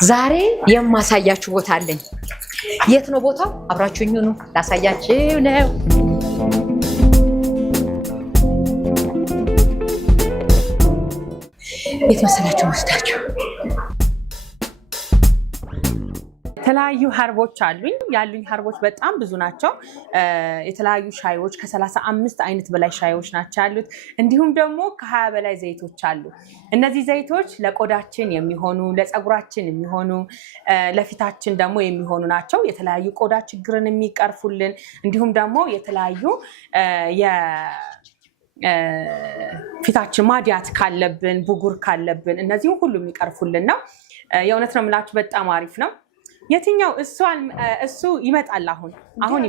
ዛሬ የማሳያችሁ ቦታ አለኝ። የት ነው ቦታው? አብራችሁኝ ሁኑ፣ ላሳያችሁ ነው። የት መሰላችሁ ወስዳችሁ? የተለያዩ ሀርቦች አሉኝ። ያሉኝ ሀርቦች በጣም ብዙ ናቸው። የተለያዩ ሻዮች ከ35 አይነት በላይ ሻዮች ናቸው ያሉት። እንዲሁም ደግሞ ከ20 በላይ ዘይቶች አሉ። እነዚህ ዘይቶች ለቆዳችን የሚሆኑ፣ ለፀጉራችን የሚሆኑ፣ ለፊታችን ደግሞ የሚሆኑ ናቸው። የተለያዩ ቆዳ ችግርን የሚቀርፉልን እንዲሁም ደግሞ የተለያዩ ፊታችን ማዲያት ካለብን፣ ብጉር ካለብን እነዚህም ሁሉ የሚቀርፉልን ነው። የእውነት ነው የምላችሁ በጣም አሪፍ ነው። የትኛው እሱ ይመጣል? አሁን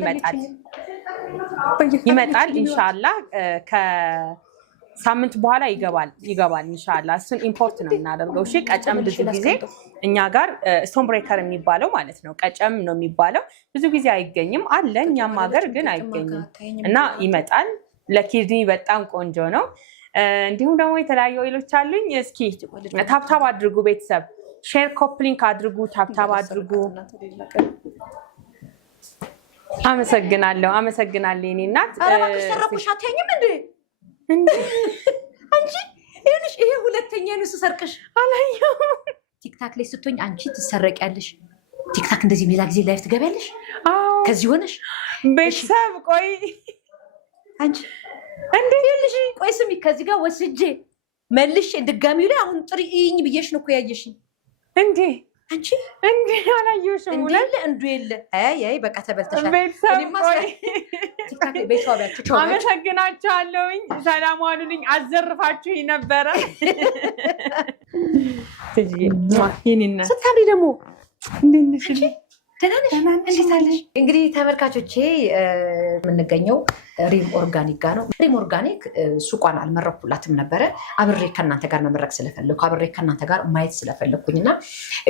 ይመጣል ኢንሻአላህ ከሳምንት በኋላ ይገባል ኢንሻአላህ። እሱን ኢምፖርት ነው እናደርገው። እሺ ቀጨም ብዙ ጊዜ እኛ ጋር ስቶን ብሬከር የሚባለው ማለት ነው። ቀጨም ነው የሚባለው። ብዙ ጊዜ አይገኝም አለ እኛም ሀገር ግን አይገኝም እና ይመጣል። ለኪድኒ በጣም ቆንጆ ነው። እንዲሁም ደግሞ የተለያዩ ኦይሎች አሉኝ። እስኪ ታብታብ አድርጉ ቤተሰብ፣ ሼር ኮፕሊንክ አድርጉ፣ ታብታብ አድርጉ። አመሰግናለሁ የኔ እናት። አረባክሽ ተረኩሽ አትያኝም እንዴ አንቺ? ይሄ ሁለተኛ ነው ስሰርቅሽ። አላየሁም። ቲክታክ ላይ ስትሆኝ አንቺ ትሰረቂያለሽ። ቲክታክ እንደዚህ ሌላ ጊዜ ላይፍ ትገቢያለሽ። ከዚህ ሆነሽ ቤተሰብ ቆይ አንቺ እንዴ ይልሽ ቆይ ስሚ፣ ከዚህ ጋር ወስጄ መልሽ ድጋሚው ላይ አሁን ጥሪኝ ብዬሽ ነው እኮ ያየሽኝ እንዴ አንቺ እንዴ አላየሽም? እንዴ የለ አይ በቃ ተበልተሻል። እኔማ አመሰግናችኋለሁኝ። ሰላም ዋሉልኝ። አዘርፋችሁኝ ነበረ። ስታምሪ ደግሞ ደህና ነሽ? እንዴት አለሽ? እንግዲህ ተመልካቾቼ የምንገኘው ሪም ኦርጋኒክ ጋር ነው። ሪም ኦርጋኒክ ሱቋን አልመረኩላትም ነበረ። አብሬ ከእናንተ ጋር መመረቅ ስለፈለኩ አብሬ ከእናንተ ጋር ማየት ስለፈለኩኝና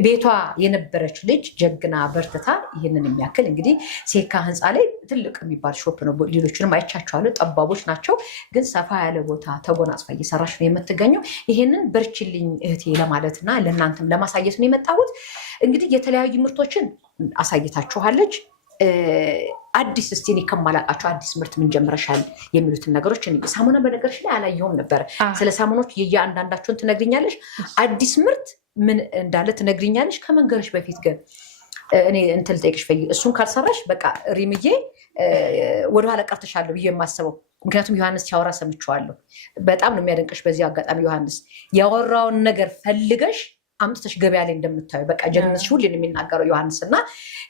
ቤቷ የነበረች ልጅ ጀግና በርትታ ይህንን የሚያክል እንግዲህ ሴካ ህንፃ ላይ ትልቅ የሚባል ሾፕ ነው። ሌሎችንም አይቻቸዋለሁ። ጠባቦች ናቸው፣ ግን ሰፋ ያለ ቦታ ተጎናጽፋ እየሰራች ነው የምትገኘው። ይህንን በርችልኝ እህቴ ለማለትና ለእናንተም ለማሳየት ነው የመጣሁት። እንግዲህ የተለያዩ ምርቶችን አሳይታችኋለች። አዲስ እስቲ እኔ ከማላውቃቸው አዲስ ምርት ምን ጀምረሻል የሚሉትን ነገሮች ሳሙና በነገርሽ ላይ አላየሁም ነበር። ስለ ሳሙኖች የየአንዳንዳቸውን ትነግሪኛለሽ። አዲስ ምርት ምን እንዳለ ትነግሪኛለሽ። ከመንገርሽ በፊት ግን እኔ እንትን ልጠይቅሽ፣ እሱን ካልሰራሽ በቃ ሪምዬ ወደኋላ ቀርተሻለሁ ብዬ የማስበው። ምክንያቱም ዮሐንስ ሲያወራ ሰምቼዋለሁ። በጣም ነው የሚያደንቅሽ። በዚህ አጋጣሚ ዮሐንስ ያወራውን ነገር ፈልገሽ አምጥተሽ ገበያ ላይ እንደምታዩ በቃ ጀግንነትሽ ሁሌን የሚናገረው ዮሐንስ እና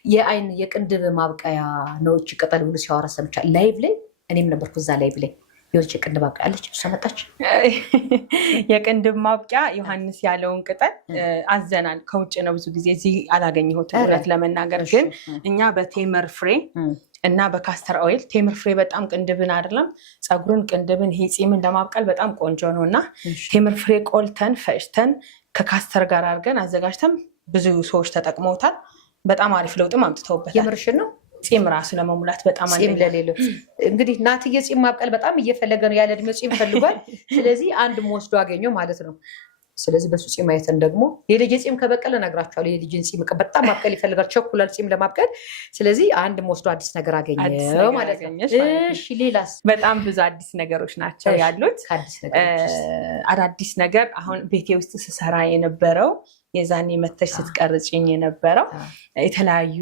የአይን የቅንድብ ማብቀያ ነውች ቅጠል ብሎ ሲያወራ ሰምቻለሁ ላይቭ ላይ። እኔም ነበርኩ እዛ ላይቭ ላይ። የሆነች የቅንድብ ማብቀያ አለች፣ እሷ መጣች። የቅንድብ ማብቂያ ዮሐንስ ያለውን ቅጠል አዘናል። ከውጭ ነው ብዙ ጊዜ፣ እዚህ አላገኘሁትም እውነት ለመናገር። ግን እኛ በቴምር ፍሬ እና በካስተር ኦይል፣ ቴምር ፍሬ በጣም ቅንድብን አይደለም ፀጉርን፣ ቅንድብን፣ ይሄ ፂምን ለማብቀል በጣም ቆንጆ ነው እና ቴምር ፍሬ ቆልተን ፈጭተን ከካስተር ጋር አድርገን አዘጋጅተን ብዙ ሰዎች ተጠቅመውታል። በጣም አሪፍ ለውጥም አምጥተውበታል። የምርሽን ነው? ፂም ራሱ ለመሙላት በጣም ፂም ለሌሎች እንግዲህ ናትዬ ፂም ማብቀል በጣም እየፈለገ ነው፣ ያለ እድሜው ፂም ፈልጓል። ስለዚህ አንድ ወስዶ አገኘው ማለት ነው። ስለዚህ በሱ ፂም አይተን ደግሞ የልጅ ፂም ከበቀለ እነግራቸዋለሁ። የልጅን ፂም በጣም ማብቀል ይፈልጋል፣ ቸኩላል ፂም ለማብቀል። ስለዚህ አንድ ወስዶ አዲስ ነገር አገኘው ማለት ነው። እሺ ሌላስ? በጣም ብዙ አዲስ ነገሮች ናቸው ያሉት። አዳዲስ ነገር አሁን ቤቴ ውስጥ ስሰራ የነበረው የዛኔ መተሽ ስትቀርጭኝ የነበረው የተለያዩ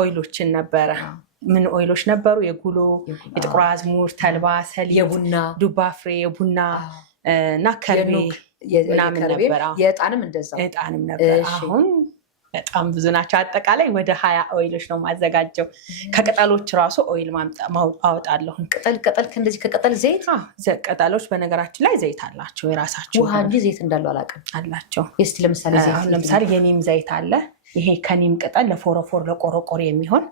ኦይሎችን ነበረ። ምን ኦይሎች ነበሩ? የጉሎ፣ የጥቁር አዝሙድ፣ ተልባ፣ ሰሊጥ፣ የቡና ዱባ ፍሬ፣ የቡና እና ከርቤ ምናምን ነበር። የዕጣንም እንደዛ ዕጣንም ነበር። አሁን በጣም ብዙ ናቸው። አጠቃላይ ወደ 20 ኦይሎች ነው ማዘጋጀው። ከቅጠሎች ራሱ ኦይል አወጣለሁ። ቅጠል እንደዚህ ከቅጠል ዘይት ቅጠሎች በነገራችን ላይ ዘይት አላቸው የራሳቸው። ውሃ እንጂ ዘይት እንዳለው አላውቅም። አላቸው። እስቲ ለምሳሌ ዘይት፣ ለምሳሌ የኒም ዘይት አለ። ይሄ ከኒም ቅጠል ለፎረፎር ለቆረቆር የሚሆን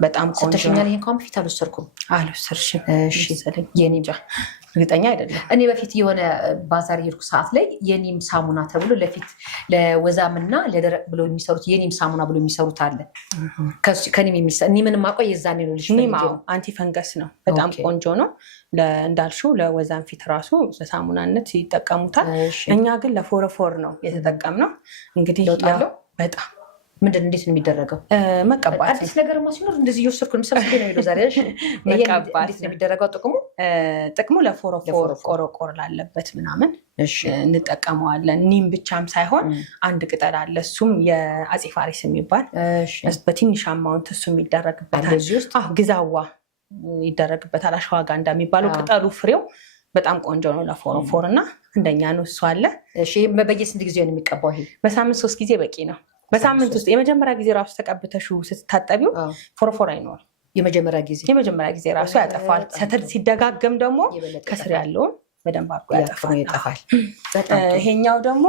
በጣም ቆንጆ። ሰተሽኛል። ይሄን እንኳን በፊት አልወሰድኩም። አልወሰድሽም? እሺ የኒም እርግጠኛ አይደለም። እኔ በፊት የሆነ ባዛር የሄድኩ ሰዓት ላይ የኒም ሳሙና ተብሎ ለፊት ለወዛምና ለደረቅ ብሎ የሚሰሩት የኒም ሳሙና ብሎ የሚሰሩት አለ። ከኒም የሚሰራ ኒምን ማቆይ የዛኔ ነው ልጅ ኒም አንቲ ፈንገስ ነው። በጣም ቆንጆ ነው። እንዳልሽው ለወዛም ፊት ራሱ ለሳሙናነት ይጠቀሙታል። እኛ ግን ለፎረፎር ነው የተጠቀምነው። እንግዲህ በጣም ምንድን እንዴት ነው የሚደረገው? መቀባት አዲስ ነገርማ ሲኖር እንደዚህ እየወሰድኩ ምሰብስቤ ነው ሄዶ ዛሬ። እሺ መቀባት እንዴት ነው የሚደረገው? ጥቅሙ ለፎረፎር ቆረቆር ላለበት ምናምን እንጠቀመዋለን። ኒም ብቻም ሳይሆን አንድ ቅጠል አለ፣ እሱም የአፄ ፋሪስ የሚባል በትንሽ አማውንት እሱም ይደረግበታል። ግዛዋ ይደረግበታል። አሸዋጋንዳ የሚባለው ቅጠሉ ፍሬው በጣም ቆንጆ ነው ለፎረፎር እና እንደኛ ነው እሱ አለ። እሺ በየስንት ጊዜ ነው የሚቀባው? ይሄ በሳምንት 3 ጊዜ በቂ ነው። በሳምንት ውስጥ የመጀመሪያ ጊዜ ራሱ ተቀብተሽው ስትታጠቢው ፎረፎር አይኖርም። የመጀመሪያ ጊዜ ራሱ ያጠፋል። ሲደጋገም ደግሞ ከስር ያለውን በደንብ አድርጎ ያጠፋል። ይሄኛው ደግሞ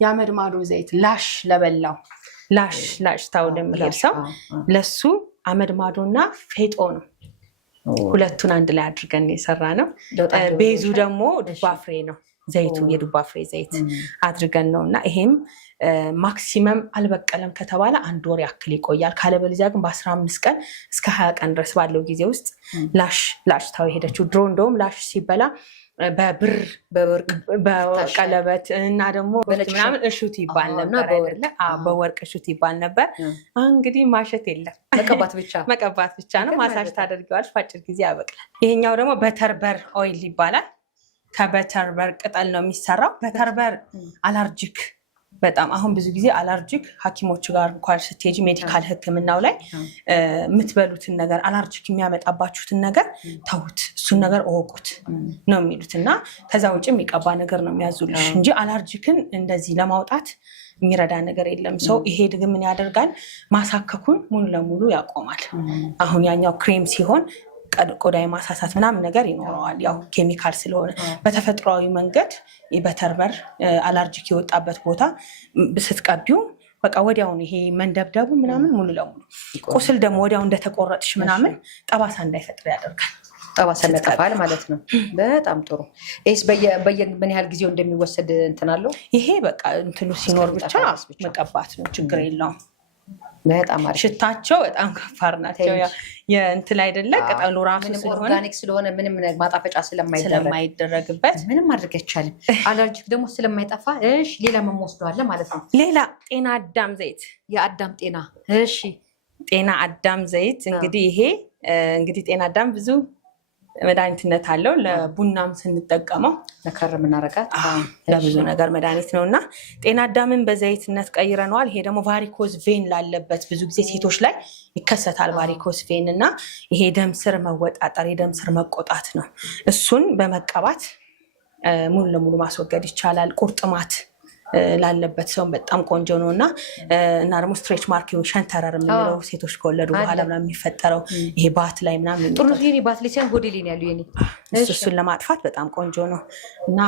የአመድ ማዶ ዘይት ላሽ ለበላው ላሽ ታው ለሚሄድ ሰው ለሱ አመድ ማዶና ፌጦ ነው። ሁለቱን አንድ ላይ አድርገን የሰራ ነው። ቤዙ ደግሞ ዱባ ፍሬ ነው። ዘይቱ የዱባ ፍሬ ዘይት አድርገን ነው እና ይሄም ማክሲመም አልበቀለም ከተባለ 1 ወር ያክል ይቆያል። ካለበለዚያ ግን በ15 ቀን እስከ 20 ቀን ድረስ ባለው ጊዜ ውስጥ ላሽ ታው የሄደችው። ድሮ እንደውም ላሽ ሲበላ በብር በቀለበት እና ደግሞ ምናምን እሹት ይባል ነበር አይደለ? በወርቅ እሹት ይባል ነበር። እንግዲህ ማሸት የለም፣ መቀባት ብቻ ነው። ማሳጅ ታደርጊዋለሽ፣ በአጭር ጊዜ ያበቅላል። ይሄኛው ደግሞ በተርበር ኦይል ይባላል። ከበተርበር ቅጠል ነው የሚሰራው። በተርበር አላርጂክ በጣም አሁን ብዙ ጊዜ አላርጂክ ሐኪሞች ጋር እንኳን ስትሄጂ ሜዲካል ሕክምናው ላይ የምትበሉትን ነገር አላርጂክ የሚያመጣባችሁትን ነገር ተውት፣ እሱን ነገር እወቁት ነው የሚሉት እና ከዛ ውጭ የሚቀባ ነገር ነው የሚያዙልሽ እንጂ አላርጂክን እንደዚህ ለማውጣት የሚረዳ ነገር የለም። ሰው ይሄ ግን ምን ያደርጋል? ማሳከኩን ሙሉ ለሙሉ ያቆማል። አሁን ያኛው ክሬም ሲሆን ቆዳ የማሳሳት ምናምን ነገር ይኖረዋል፣ ያው ኬሚካል ስለሆነ። በተፈጥሯዊ መንገድ በተርበር አላርጂክ የወጣበት ቦታ ስትቀቢው በቃ ወዲያውን ይሄ መንደብደቡ ምናምን ሙሉ ለሙሉ፣ ቁስል ደግሞ ወዲያው እንደተቆረጥሽ ምናምን ጠባሳ እንዳይፈጥር ያደርጋል። ጠባሳ ያጠፋል ማለት ነው። በጣም ጥሩ። ይሄስ ምን ያህል ጊዜው እንደሚወሰድ እንትን አለው? ይሄ በቃ እንትኑ ሲኖር ብቻ መቀባት ነው፣ ችግር የለውም። በጣም አሪፍ። ሽታቸው በጣም ከፋር ናቸው። የእንትን አይደለ ቅጠሉ ራሱ ኦርጋኒክ ስለሆነ ምንም ማጣፈጫ ስለማይደረግበት ምንም ማድረግ አይቻልም። አለርጂክ ደግሞ ስለማይጠፋ እሺ፣ ሌላ ምን ወስደዋለ ማለት ነው? ሌላ ጤና አዳም ዘይት፣ የአዳም ጤና። እሺ፣ ጤና አዳም ዘይት እንግዲህ ይሄ እንግዲህ ጤና አዳም ብዙ መድኃኒትነት አለው። ለቡናም ስንጠቀመው ለከር ምናረጋት ለብዙ ነገር መድኃኒት ነው እና ጤና አዳምን በዘይትነት ቀይረነዋል። ይሄ ደግሞ ቫሪኮዝ ቬን ላለበት ብዙ ጊዜ ሴቶች ላይ ይከሰታል ቫሪኮዝ ቬን እና ይሄ ደም ስር መወጣጠር፣ የደም ስር መቆጣት ነው። እሱን በመቀባት ሙሉ ለሙሉ ማስወገድ ይቻላል። ቁርጥማት ላለበት ሰው በጣም ቆንጆ ነው እና ደግሞ ስትሬች ማርክ ሸንተረር የምንለው ሴቶች ከወለዱ በኋላ ምናምን የሚፈጠረው ይሄ ባት ላይ ምናምን ጥሩ ኔ ባት ላይ ሲሆን ሆዴ ላይ ያሉ የኔ እሱን ለማጥፋት በጣም ቆንጆ ነው እና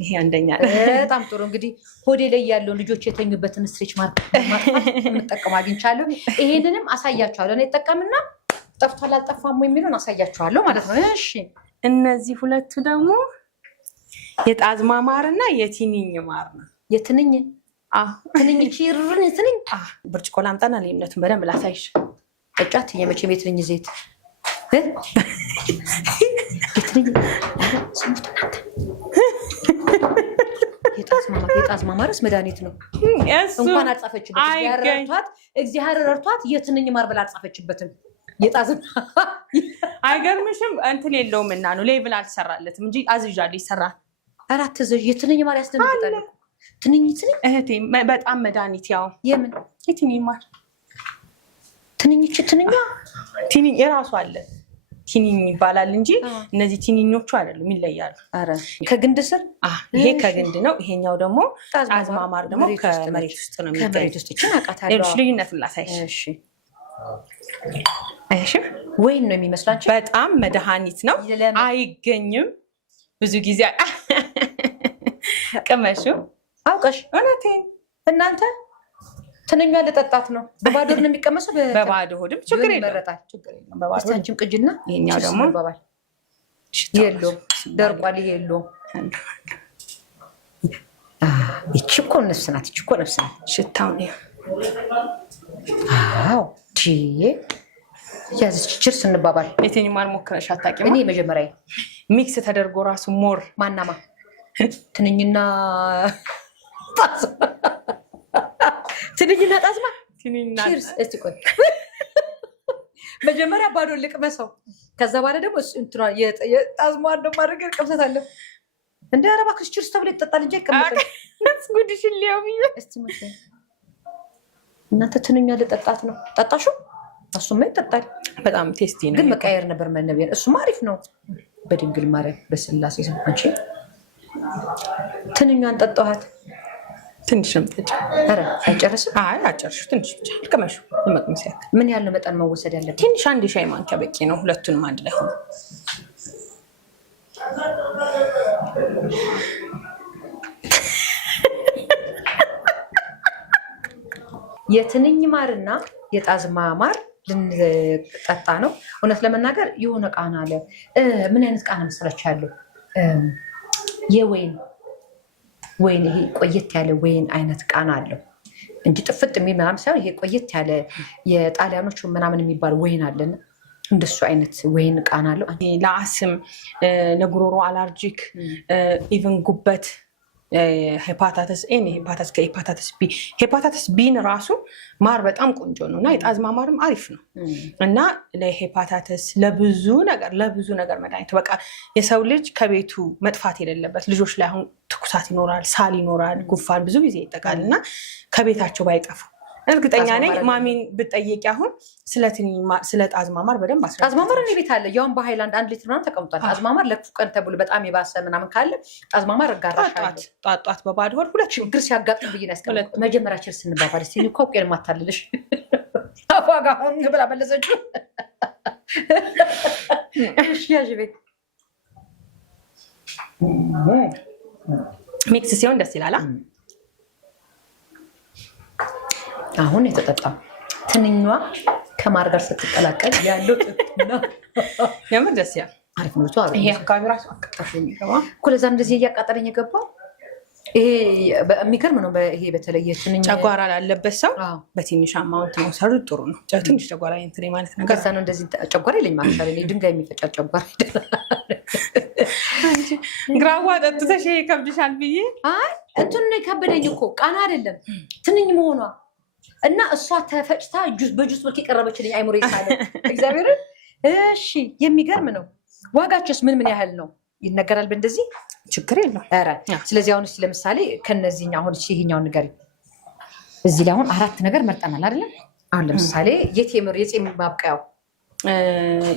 ይሄ አንደኛ በጣም ጥሩ። እንግዲህ ሆዴ ላይ ያለው ልጆች የተኙበትን ስትሬች ማርክ ማጥፋት የምጠቀም አግኝቻለሁ። ይሄንንም አሳያችኋለሁ። እኔ እጠቀምና ጠፍቷል አልጠፋም የሚለውን አሳያችኋለሁ ማለት ነው። እሺ፣ እነዚህ ሁለቱ ደግሞ የጣዝማ ማርና የቲኒኝ ማር ነው። የትንኝ ትንኝ ቺርን ትንኝ ብርጭቆ ላምጣና ልዩነቱን በደንብ ላሳይሽ። እጫት የመቼም የትንኝ ዘይት የጣዝማ ማርስ መድኃኒት ነው። እንኳን አልጻፈችበት እግዚአብሔር ረድቷት የትንኝ ማር ብላ አልጻፈችበትም። አይገርምሽም? እንትን የለውም እና ነው ሌብል አልሰራለትም እንጂ አዝዣለሁ ይሰራል። አራት ዘ የትንኝ ማር ያስደነግጣል። ትንኝ እህቴ በጣም መድኃኒት። ያው የምን የትንኝ ማር ትንኝ የራሱ አለ ትንኝ ይባላል እንጂ እነዚህ ትንኞቹ አይደሉም፣ ይለያሉ። ከግንድ ስር ይሄ ከግንድ ነው። ይሄኛው ደግሞ ጣዝማ ማር ደግሞ ከመሬት ውስጥ ነው የሚገኘው። ልዩነቱን ላሳይሽ። ወይን ነው የሚመስላችሁ? በጣም መድኃኒት ነው፣ አይገኝም ብዙ ጊዜ። ቅመሹ አውቀሽ። እውነቴን እናንተ ትንኛ ልጠጣት ነው። በባዶ ነው የሚቀመሰው። በባዶ ሆድም ችግር የለም። በባዶችም ቅጅና ይሄኛው ደግሞ ባባል የለውም፣ ደርቋል። ይሄ የለውም። ይቺ እኮ ነፍስ ናት። ይቺ እኮ ነፍስ ናት። ሽታው ነው። አዎ ያዝች ችርስ እንባባል። የትንኝ ማር ሞክረሽ አታውቂም? እኔ መጀመሪያ ሚክስ ተደርጎ ራሱ ሞር ማናማ ትንኝና ትንኝና ጣዝማ ትንኝና ቺርስ። እስቲ ቆይ መጀመሪያ ባዶ ልቅመሰው፣ ከዛ በኋላ ደግሞ እንትና የጣዝማ እንደው ማድረግ ቀምሰት አለ እንደ አረባ ክስችርስ ተብሎ ይጠጣል እንጂ አይቀመጥም። ጉድሽን ሊያው ብዬ እስቲ ሞት እናንተ ትንኛ ልጠጣት ነው። ጠጣሹ? እሱማ ይጠጣል። በጣም ቴስቲ ነው፣ ግን መቀየር ነበር መነቢያ። እሱማ አሪፍ ነው። በድንግል ማርያም በስላሴ ስም አንቺ ትንኛን ጠጣኋት። ትንሽም ጠጪ። ኧረ አይጨርስም? አይ አጨርሹ፣ ትንሽ ብቻ ልቅመሹ። ለመቅመስ ያክል ምን ያህል መጠን መወሰድ ያለበት? ትንሽ 1 ሻይ ማንኪያ በቂ ነው። ሁለቱንም አንድ ላይ ሆኖ የትንኝ ማርና የጣዝማ ማር ልንጠጣ ነው። እውነት ለመናገር የሆነ ቃና አለ። ምን አይነት ቃና መሰላችሁ ያለው? የወይን ይሄ ቆየት ያለ ወይን አይነት ቃና አለው እንጂ ጥፍጥ የሚል ምናምን ሳይሆን ይሄ ቆየት ያለ የጣሊያኖች ምናምን የሚባል ወይን አለን። እንደሱ አይነት ወይን ቃና አለው። ለአስም፣ ለጉሮሮ አላርጂክ፣ ኢቨን ጉበት፣ ሄፓታተስ ኤ፣ ሄፓታተስ ቢ። ሄፓታተስ ቢን ራሱ ማር በጣም ቆንጆ ነው እና የጣዝማ ማርም አሪፍ ነው እና ለሄፓታተስ ለብዙ ነገር መድኃኒት። በቃ የሰው ልጅ ከቤቱ መጥፋት የሌለበት ልጆች ላይ አሁን ትኩሳት ይኖራል፣ ሳል ይኖራል፣ ጉፋን ብዙ ጊዜ ይጠቃል እና ከቤታቸው ባይጠፉ እርግጠኛ ነኝ ማሚን ብትጠይቂ አሁን ስለ ጣዝማ ማር በደንብ አስረዳት። ጣዝማ ማር እኔ ቤት አለ። ያውን በሃይላንድ 1 ሊትር ምናምን ተቀምጧል። ጣዝማ ማር ለክፉ ቀን ተብሎ በጣም የባሰ ምናምን ካለ ጣዝማ ማር እጋራሻለሁ። ጧት በባዶ ሆድ ሁለት ችግር ሲያጋጥም ብዬ ነው ያስቀመጥኩት። መጀመሪያ ችርስ እንባባል እስኪ። እኮ አውቄ ማታልልሽ አዋጋ ሆን ብላ መለሰችው። እሺ ያዥ ቤት ሚክስ ሲሆን ደስ ይላል። አሁን የተጠጣ ትንኛዋ ከማር ጋር ስትቀላቀል ያለው ጥጥና የምር ደስ ይላል። አሪፍ ነው። ይሄ አካባቢ ራሱ አቃጣሽ የሚገባ እኮ ለዛ እንደዚህ እያቃጠለኝ የገባው ይሄ የሚገርም ነው። ይሄ በተለየ ትንኝ ጨጓራ ላለበት ሰው በትንሽ አማውንት መውሰዱ ጥሩ ነው። ትንሽ ጨጓራ እንትን ማለት ነገር ከዛ ነው። እንደዚህ ጨጓራ የለኝም ማለት ነው። ድንጋይ የሚፈጫ ጨጓራ ግራዋ ጠጥተሽ ይሄ ከብድሻል ብዬ አይ እንትን ነው የከበደኝ እኮ ቃና አይደለም ትንኝ መሆኗ እና እሷ ተፈጭታ በጁስ መልክ የቀረበችልኝ አይሙሬ ሳለ እግዚአብሔር። እሺ የሚገርም ነው። ዋጋቸውስ ምን ያህል ነው ይነገራል? በእንደዚህ ችግር የለው። ኧረ ስለዚህ አሁን እስኪ ለምሳሌ ከነዚህኛው አሁን ይሄኛው ነገር እዚህ ላይ አሁን 4 ነገር መርጠናል አይደለ? አሁን ለምሳሌ የፂም ማብቀያው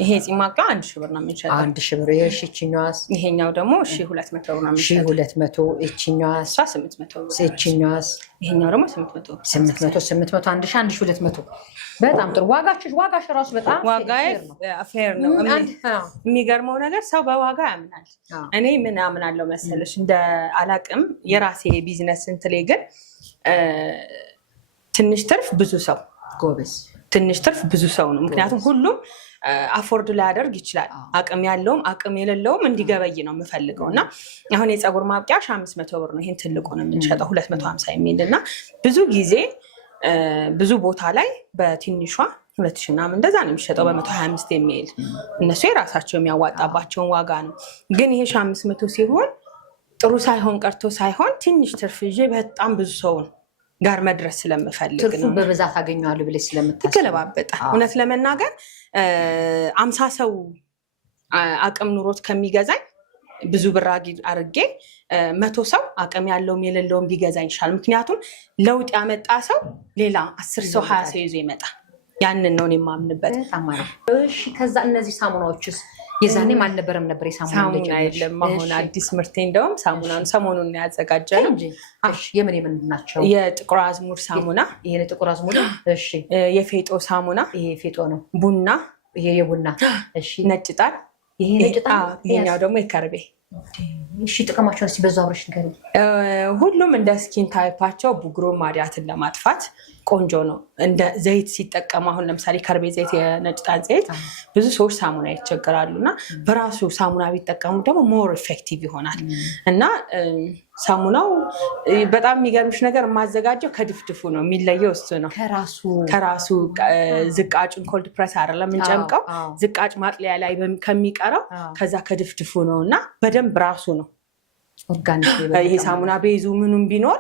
ይሄ ፂም ማብቀያ 1000 ብር ነው የምንሸጠው። 1000 ብር። እሺ እቺኛዋስ? ይሄኛው ደግሞ 1200 ብር ነው የምንሸጠው። 1200። እቺኛዋስ? 800 ብር። እቺኛዋስ? ይሄኛው ደግሞ 800 1200። በጣም ጥሩ። ዋጋሽ ራሱ በጣም ፌር ነው። የሚገርመው ነገር ሰው በዋጋ ያምናል። እኔ ምን አምናለሁ መሰለሽ እንደ አላቅም የራሴ ቢዝነስ እንትሌ ግን ትንሽ ትርፍ ብዙ ሰው ጎበዝ ትንሽ ትርፍ ብዙ ሰው ነው። ምክንያቱም ሁሉም አፎርድ ላያደርግ ይችላል። አቅም ያለውም አቅም የሌለውም እንዲገበይ ነው የምፈልገው እና አሁን የፀጉር ማብቂያ 500 ብር ነው። ይሄን ትልቁ ነው የምንሸጠው 250 የሚል እና ብዙ ጊዜ ብዙ ቦታ ላይ በትንሿ 2000 ምናምን እንደዛ ነው የሚሸጠው በ125 የሚል እነሱ የራሳቸው የሚያዋጣባቸውን ዋጋ ነው። ግን ይሄ 500 ሲሆን ጥሩ ሳይሆን ቀርቶ ሳይሆን ትንሽ ትርፍ ይዤ በጣም ብዙ ሰው ጋር መድረስ ስለምፈልግ ነው። ትርፉ በብዛት አገኘዋለሁ ብለሽ ስለምታስብ ገለባበጣ እውነት ለመናገር 50 ሰው አቅም ኑሮት ከሚገዛኝ ብዙ ብር አድርጌ 100 ሰው አቅም ያለውም የሌለውም ቢገዛኝ ይሻል። ምክንያቱም ለውጥ ያመጣ ሰው ሌላ 10 ሰው 20 ሰው ይዞ ይመጣል። ያንን ነው የማምንበት። እሺ ከዛ እነዚህ ሳሙናዎችስ? የዛኔም አልነበረም ነበር ሳሙና የለም። አሁን አዲስ ምርቴ እንደውም ሳሙናን ሰሞኑን ያዘጋጀነው። የምን ናቸው? የጥቁር አዝሙድ ሳሙና። ይሄ ጥቁር አዝሙድ። እሺ የፌጦ ሳሙና። ይሄ ፌጦ ነው። ቡና። ይሄ የቡና። እሺ ነጭ ጣል። ይሄ ነጭ ጣል። ይሄኛው ደግሞ የከርቤ። እሺ ጥቅማቸውን እስኪ በዛው አብረሽ ንገሪኝ። ሁሉም እንደ ስኪን ታይፓቸው ቡግሮ ማዲያትን ለማጥፋት ቆንጆ ነው። እንደ ዘይት ሲጠቀሙ አሁን ለምሳሌ ከርቤ ዘይት፣ የነጭ ጣል ዘይት ብዙ ሰዎች ሳሙና ይቸገራሉ እና በራሱ ሳሙና ቢጠቀሙ ደግሞ ሞር ኢፌክቲቭ ይሆናል እና ሳሙናው በጣም የሚገርምሽ ነገር የማዘጋጀው ከድፍድፉ ነው። የሚለየው እሱ ነው። ከራሱ ዝቃጩን ኮልድ ፕረስ አይደለም የምንጨምቀው፣ ዝቃጭ ማጥለያ ላይ ከሚቀረው ከዛ ከድፍድፉ ነው እና በደንብ ራሱ ነው። ይሄ ሳሙና ቤዙ ምኑም ቢኖር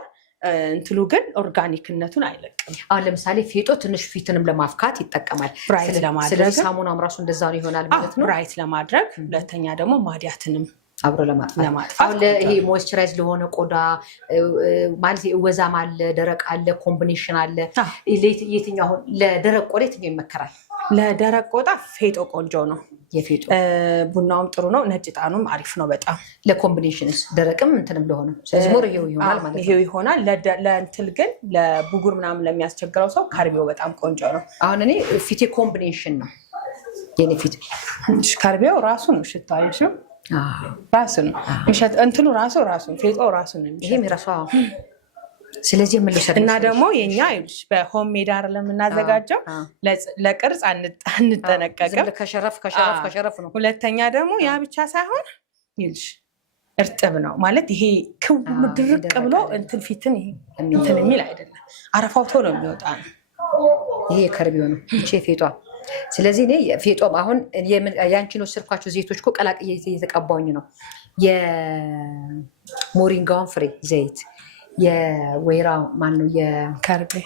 እንትሉ ግን ኦርጋኒክነቱን አይለቅም። አሁን ለምሳሌ ፌጦ ትንሽ ፊትንም ለማፍካት ይጠቀማል። ብራይት ለማድረግ ስለዚህ ሳሙናም ራሱ እንደዛ ነው ይሆናል ማለት ነው። ብራይት ለማድረግ ሁለተኛ ደግሞ ማዲያትንም አብሮ ለማጥፋት ይሄ ሞይስቸራይዝ ለሆነ ቆዳ ማለት ወዛም አለ፣ ደረቅ አለ፣ ኮምቢኔሽን አለ። የትኛው ለደረቅ ቆዳ የትኛው ይመከራል? ለደረቅ ቆዳ ፌጦ ቆንጆ ነው። የፌጦ ቡናውም ጥሩ ነው። ነጭ ጣኑም አሪፍ ነው በጣም። ለኮምቢኔሽንስ ደረቅም እንትንም ለሆነ ስለዚህ ሞር ይሄው ይሆናል ማለት ነው። ይሄው ይሆናል። ለእንትል ግን ለቡጉር ምናምን ለሚያስቸግረው ሰው ከርቤው በጣም ቆንጆ ነው። አሁን እኔ ፊቴ ኮምቢኔሽን ነው የኔ ፊት። ከርቤው ራሱ ነው ሽታው አይሽም? ራሱ ነው እንትኑ ራሱ ፌጦ ራሱ ነው ይሄም ራሱ። ስለዚህ ምን ልሰጥ እና ደግሞ የኛ በሆም ሜድ አይደለም የምናዘጋጀው፣ ለቅርጽ አንጠነቀቅም። ከሸረፍ ነው። ሁለተኛ ደግሞ ያ ብቻ ሳይሆን ይልሽ እርጥብ ነው ማለት ይሄ ክው ድርቅ ብሎ እንትን ፊትን እንትን የሚል አይደለም። አረፋው ቶሎ የሚወጣ ነው። ይሄ የከርቤው ነው እቺ ፌጧ። ስለዚህ እኔ ፌጦም አሁን ያንቺን ወሰድኳቸው ዘይቶች እኮ ቀላቅዬ እየተቀባሁኝ ነው። የሞሪንጋውን ፍሬ ዘይት፣ የወይራ ማነው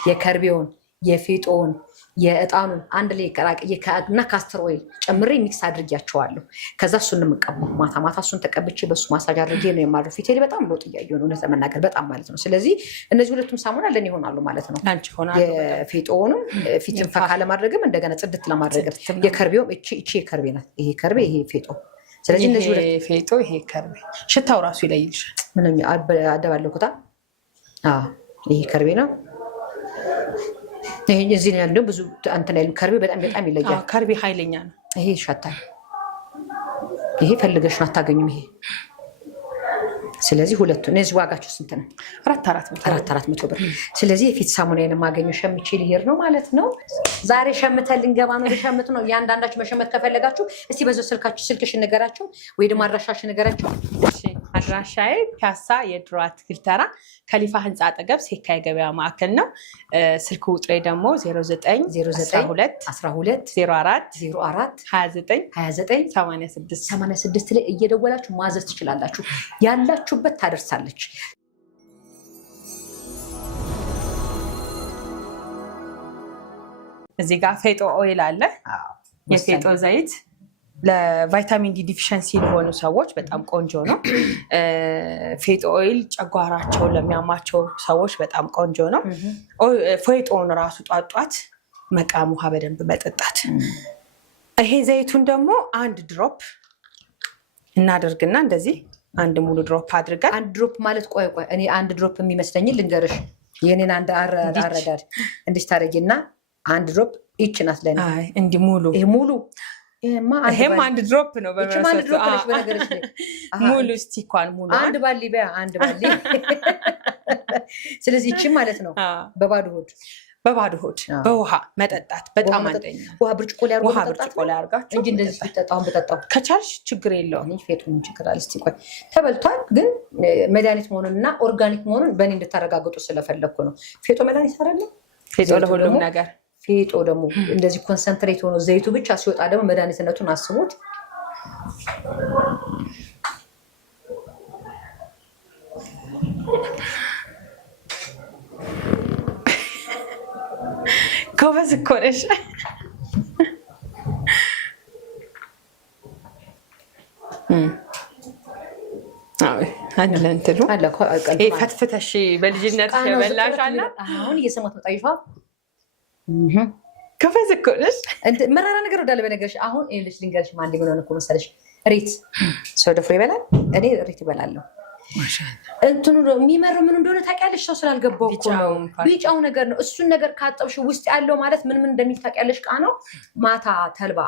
የከርቤውን፣ የፌጦውን፣ የእጣኑን አንድ ላይ ቀላቅዬ እና ካስተር ኦይል ጨምሬ ሚክስ አድርጊያቸዋለሁ። ከዛ እሱን የምቀባው ማታ ማታ እሱን ተቀብቼ በሱ ማሳጅ አድርጌ ነው የማድረው። ፊቴ በጣም ለውጥ እያየሁ ነው እውነት ለመናገር በጣም ማለት ነው። ስለዚህ እነዚህ ሁለቱም ሳሙና ለኔ ይሆናሉ ማለት ነው። የፌጦውንም ፊትን ፈካ ለማድረግም እንደገና ጽድት ለማድረግ፣ የከርቤውም እቺ የከርቤ ናት። ይሄ ከርቤ፣ ይሄ ፌጦ። ስለዚህ እነዚህ ሁለት ፌጦ፣ ይሄ ከርቤ ሽታው ራሱ ይለይልሻል። ምንም አደባለኩታ። ይሄ ከርቤ ነው። ይሄ እዚህ ነው ያለው ብዙ እንትን አይልም። ከርቤ በጣም ይለያል። ከርቤ ኃይለኛ ነው። ይሄ ይሻታል። ይሄ ፈልገሽ ነው አታገኙም። ይሄ ስለዚህ ሁለቱ እነዚህ ዋጋቸው ስንት ነው? 400 ብር። ስለዚህ የፊት ሳሙናዬን ማገኘው ሸምቼ ልሄድ ነው ማለት ነው። ዛሬ ሸምተን ልንገባ ነው። ልሸምት ነው። ያንዳንዳችሁ መሸመት ከፈለጋችሁ እስቲ በዛው ስልክሽ ንገራቸው ወይ ደግሞ አድራሻሽ ንገራቸው። አድራሻዬ ፒያሳ የድሮ አትክልት ተራ ከሊፋ ህንፃ አጠገብ ሴካ የገበያ ማዕከል ነው። ስልክ ቁጥሬ ደግሞ 0912042986 ላይ እየደወላችሁ ማዘዝ ትችላላችሁ። ያላችሁበት ታደርሳለች። እዚህ ጋር ፌጦ ኦይል አለ። የፌጦ ዘይት ለቫይታሚን ዲ ዲፊሸንሲ ለሆኑ ሰዎች በጣም ቆንጆ ነው። ፌጦ ኦይል ጨጓራቸውን ለሚያማቸው ሰዎች በጣም ቆንጆ ነው። ፌጦውን ራሱ ጧጧት መቃም ውሃ በደንብ መጠጣት። ይሄ ዘይቱን ደግሞ አንድ ድሮፕ እናደርግና እንደዚህ አንድ ሙሉ ድሮፕ አድርገን። አንድ ድሮፕ ማለት ቆይ እኔ አንድ ድሮፕ የሚመስለኝ ልንገርሽ። የኔን አንድ አረዳድ እንዲህ ታደርጊና አንድ ድሮፕ ይች ናት ለኔ። እንዲህ ሙሉ ይሄም አንድ ድሮፕ ነው። ሙሉ ስቲኳን ሙሉ አንድ ባሊ አንድ ባሊ። ስለዚህ ይቺ ማለት ነው በባዶ ሆድ በውሃ መጠጣት በጣም አንደኛ። ውሃ ብርጭቆ ላይ አድርጋችሁ እንጂ እንደዚህ ሲጠጣውን በጠጣው ከቻልሽ ችግር የለውም። ፌጡን ችግር አለ። እስቲ ቆይ ተበልቷል፣ ግን መድኃኒት መሆኑንና ኦርጋኒክ መሆኑን በእኔ እንድታረጋግጡ ስለፈለግኩ ነው። ፌጦ መድኃኒት አይደለም። ፌጦ ለሁሉም ነገር። ፌጦ ደግሞ እንደዚህ ኮንሰንትሬት ሆኖ ዘይቱ ብቻ ሲወጣ ደግሞ መድኃኒትነቱን አስቡት። ጎበዝ እኮ ነሽ። ፈትፍተሽ በልጅነት የበላሽ አለ። አሁን እየሰማት መጣ ይፋ ጎበዝ እኮ ነሽ። መራራ ነገር ወዳለ በነገርሽ አሁን ልጅ ልንገርሽ ማንድ ሆነ እኮ መሰለሽ። ሬት ሰው ደፍሮ ይበላል። እኔ ሬት ይበላለሁ። እንትኑ የሚመረው ምን እንደሆነ ታውቂያለሽ? ሰው ስላልገባው እኮ ነው። ቢጫው ነገር ነው። እሱን ነገር ካጠብሽ ውስጥ ያለው ማለት ምን እንደሚል ታውቂያለሽ? ቃ ነው። ማታ ተልባ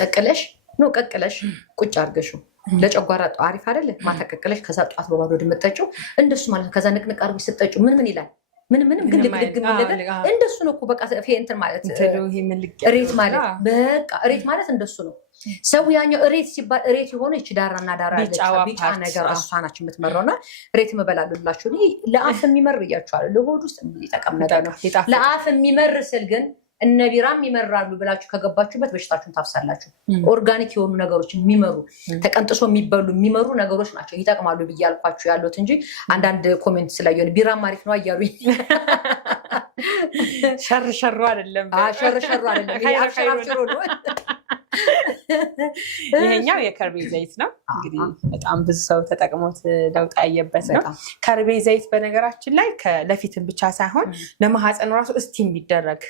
ቀቅለሽ ቁጭ አድርገሽው ለጨጓራ አሪፍ አይደለ? ማታ ቀቅለሽ ከዛ ጠዋት በባዶ ወደ መጠጪው እንደሱ ማለት ነው። ከዛ ንቅንቅ አድርገሽ ስትጠጪው ምን ይላል? ምንም ግን ልግልግ ነገር እንደሱ ነው እኮ በቃ እንትን ማለት ሬት ማለት በቃ ሬት ማለት እንደሱ ነው። ሰው ያኛው ሬት ሲባል ሬት የሆነ እቺ ዳራና ዳራ ቢጫ ነገር እሷ ናች የምትመራውና ሬት መበላሉላችሁ። ለአፍ የሚመር እያችኋለሁ። ለሆድ ውስጥ የሚጠቀም ነገር ነው። ለአፍ የሚመር ስል ግን እነ ቢራም ይመራሉ ብላችሁ ከገባችሁበት በሽታችሁን ታፍሳላችሁ። ኦርጋኒክ የሆኑ ነገሮች የሚመሩ ተቀንጥሶ የሚመሩ ነገሮች ናቸው ይጠቅማሉ ብዬ ያልኳችሁ ያሉት እንጂ አንዳንድ ኮሜንት ስላየሁ ቢራም አሪፍ ነው አያሉኝ። ሸርሸሩ አይደለም አሸራሽሮ ነው። ይሄኛው የከርቤ ዘይት ነው። እንግዲህ በጣም ብዙ ሰው ተጠቅሞት ለውጥ ያየበት ነው። ከርቤ ዘይት በነገራችን ላይ ለፊትን ብቻ ሳይሆን ለማህፀን ራሱ እስቲ የሚደረግ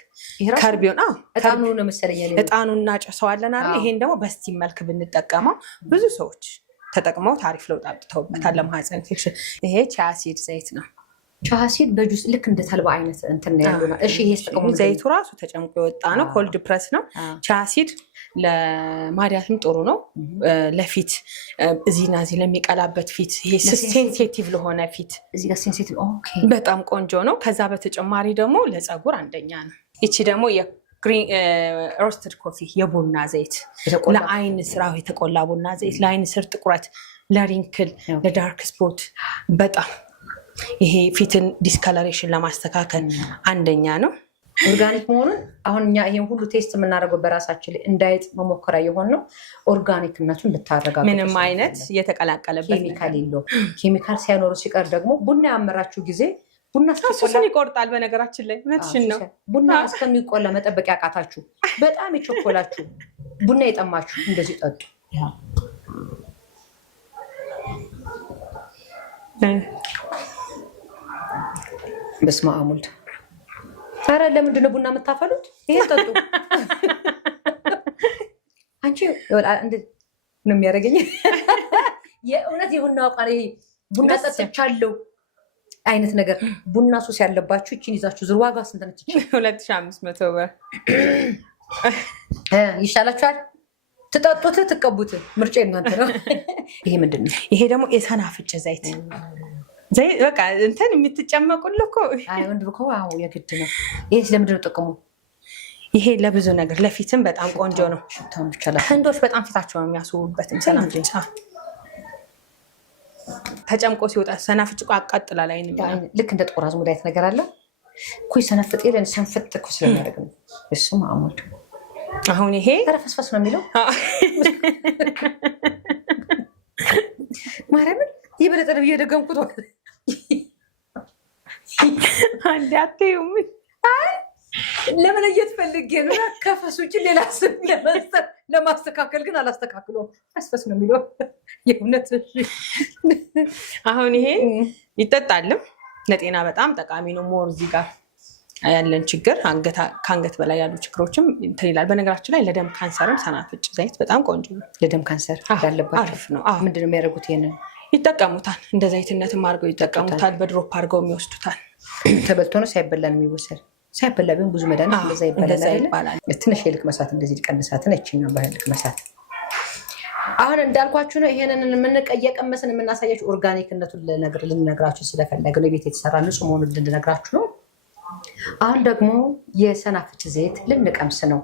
ከርቤውን እጣኑ ነው መሰለኝ እጣኑን እናጨሰዋለን አይደል? ይሄን ደግሞ በስቲም መልክ ብንጠቀመው ብዙ ሰዎች ተጠቅመው ታሪፍ ለውጥ አምጥተውበታል ለማህፀን ኢንፌክሽን። ይሄ ቺያሲድ ዘይት ነው። ቺያሲድ በጁስ ልክ እንደ ተልባ አይነት እንትን ነው ያለው። እሺ ይሄ ዘይቱ ራሱ ተጨምቆ የወጣ ነው። ኮልድ ፕረስ ነው። ቺያሲድ ለማዲያትም ጥሩ ነው። ለፊት እዚህና እዚህ ለሚቀላበት ፊት፣ ይሄ ሴንሲቲቭ ለሆነ ፊት እዚህ ጋር ሴንሲቲቭ በጣም ቆንጆ ነው። ከዛ በተጨማሪ ደግሞ ለፀጉር አንደኛ ነው። ይቺ ደግሞ ሮስትድ ኮፊ የቡና ዘይት ለአይን ስራው የተቆላ ቡና ዘይት ለአይን ስር ጥቁረት፣ ለሪንክል፣ ለዳርክ ስፖት በጣም ይሄ ፊትን ዲስከለሬሽን ለማስተካከል አንደኛ ነው። ኦርጋኒክ መሆኑን አሁን እኛ ይሄን ሁሉ ቴስት የምናደርገው በራሳችን ላይ እንዳይጥ መሞከራ የሆነው ኦርጋኒክነቱን ልታረጋግጡ ምንም አይነት የተቀላቀለበት ኬሚካል የለውም። ኬሚካል ሳይኖሩ ሲቀር ደግሞ ቡና ያመራችሁ ጊዜ ቡና ሱስን ይቆርጣል። በነገራችን ላይ እውነትሽን ነው። ቡና እስከሚቆላ መጠበቅ ያቃታችሁ በጣም የቸኮላችሁ ቡና የጠማችሁ እንደዚህ ጠጡ። በስመ አብ ወልድ። ኧረ ለምንድን ነው ቡና የምታፈሉት? ይሄን ጠጡ። አንቺ ነው የሚያደርገኝ የእውነት የቡና ቃል ቡና ጠጥቻለሁ አይነት ነገር። ቡና ሱስ ያለባችሁ እቺን ይዛችሁ ዙር። ዋጋ ስንት ነች? 2500 ብር ይሻላችኋል። ትጠጡት ትቀቡት ምርጫ እናንተ ነው። ይሄ ምንድን ነው? ይሄ ደግሞ የሰናፍጭ ዘይት ዘይት በቃ እንትን የምትጨመቁልህ እኮ ወንድ እኮ የግድ ነው። ይሄ ስለምንድን ነው ጥቅሙ? ይሄ ለብዙ ነገር ለፊትም በጣም ቆንጆ ነው። ሽታውን ብቻ ህንዶች በጣም ፊታቸው ነው የሚያስውቡበትም ሰናፍጭ ተጨምቆ ሲወጣ ሰናፍጭ አቃጥላል አይን። ልክ እንደ ጥቁር አዝሙድ አይነት ነገር አለ እኮ ሰናፍጥ የለን ሰንፍጥ እኮ ስለሚያደርግ ነው እሱ ማሙድ። አሁን ይሄ ተረፈስፈስ ነው የሚለው ማርያምን የበለጠ ነው እየደገምኩት አንዴ አትይውም። ለመለየት ፈልጌ ነው። ከፈስ ውጭ ሌላ ስም ለማስተካከል ግን አላስተካክለውም። ፈስፈስ ነው የሚለው የእውነት። አሁን ይሄ ይጠጣልም ለጤና በጣም ጠቃሚ ነው። ሞር እዚህ ጋር ያለን ችግር ከአንገት በላይ ያሉ ችግሮችም እንትን ይላል። በነገራችን ላይ ለደም ካንሰርም ሰናፍጭ ዘይት በጣም ቆንጆ ነው። ለደም ካንሰር ያለባቸው አሪፍ ነው። ምንድነው የሚያደርጉት? ይሄንን ይጠቀሙታል። እንደ ዘይትነትም አድርገው ይጠቀሙታል። በድሮፕ አድርገው የሚወስዱታል። ተበልቶ ነው ሳይበላን የሚወሰድ? ሳይበላ ቢሆን ብዙ መድኃኒት እንደዛ ይባላል። ትንሽ የልክ መሳት እንደዚህ ሊቀንሳትን እችኛ በልክ መሳት። አሁን እንዳልኳችሁ ነው። ይሄንን የምንቀየቀመስን የምናሳያችሁ ኦርጋኒክነቱን ልነግራችሁ ስለፈለግ ነው። ቤት የተሰራ ንጹህ መሆኑን ልንነግራችሁ ነው። አሁን ደግሞ የሰናፍጭ ዘይት ልንቀምስ ነው።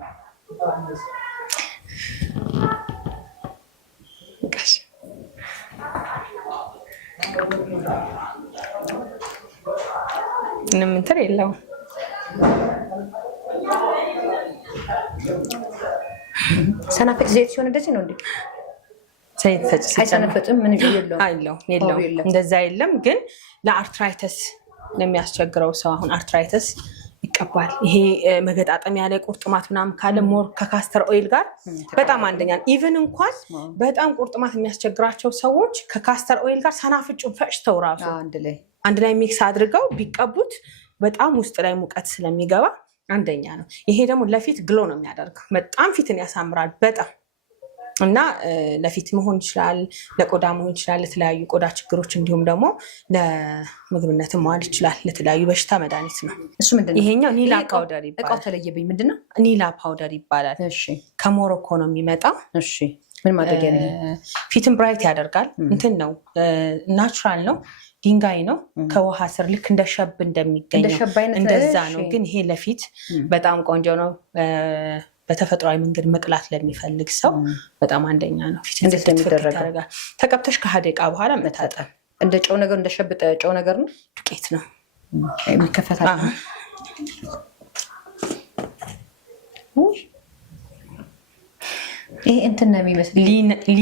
ምንም እንትን የለውም። ሰናፍጭ ዘይት ሲሆን እንደዚህ ነው እንዴ? ዘይት አይሰነፍጥም? ምን የለውም? የለውም እንደዛ የለም። ግን ለአርትራይተስ ለሚያስቸግረው ሰው አሁን አርትራይተስ ይቀባል። ይሄ መገጣጠሚያ ላይ ቁርጥማት ምናምን ካለ ሞር ከካስተር ኦይል ጋር በጣም አንደኛ። ኢቭን እንኳን በጣም ቁርጥማት የሚያስቸግራቸው ሰዎች ከካስተር ኦይል ጋር ሰናፍጩን ፈጭተው ራሱ አንድ ላይ ሚክስ አድርገው ቢቀቡት በጣም ውስጥ ላይ ሙቀት ስለሚገባ አንደኛ ነው። ይሄ ደግሞ ለፊት ግሎ ነው የሚያደርገው። በጣም ፊትን ያሳምራል በጣም እና ለፊት መሆን ይችላል፣ ለቆዳ መሆን ይችላል፣ ለተለያዩ ቆዳ ችግሮች እንዲሁም ደግሞ ለምግብነትም መዋል ይችላል። ለተለያዩ በሽታ መድኃኒት ነው። እሱ ምንድነው? ይሄኛው ኒላ ፓውደር ይባላል። እቃው ተለየብኝ። ምንድነው? ኒላ ፓውደር ይባላል። እሺ፣ ከሞሮኮ ነው የሚመጣው። እሺ፣ ምን ማድረጊያ ነው? ፊትን ብራይት ያደርጋል። እንትን ነው ናቹራል ነው፣ ድንጋይ ነው። ከውሃ ስር ልክ እንደ ሸብ እንደሚገኘው እንደዛ ነው። ግን ይሄ ለፊት በጣም ቆንጆ ነው። በተፈጥሯዊ መንገድ መቅላት ለሚፈልግ ሰው በጣም አንደኛ ነው። ፊት እንደሚደረገው ተቀብተሽ ከ20 ደቂቃ በኋላ መታጠብ። እንደ ጨው ነገር እንደ ሸብጠ ጨው ነገር ነው። ዱቄት ነው የሚከፈታል። ይሄ እንትን ነው የሚመስለው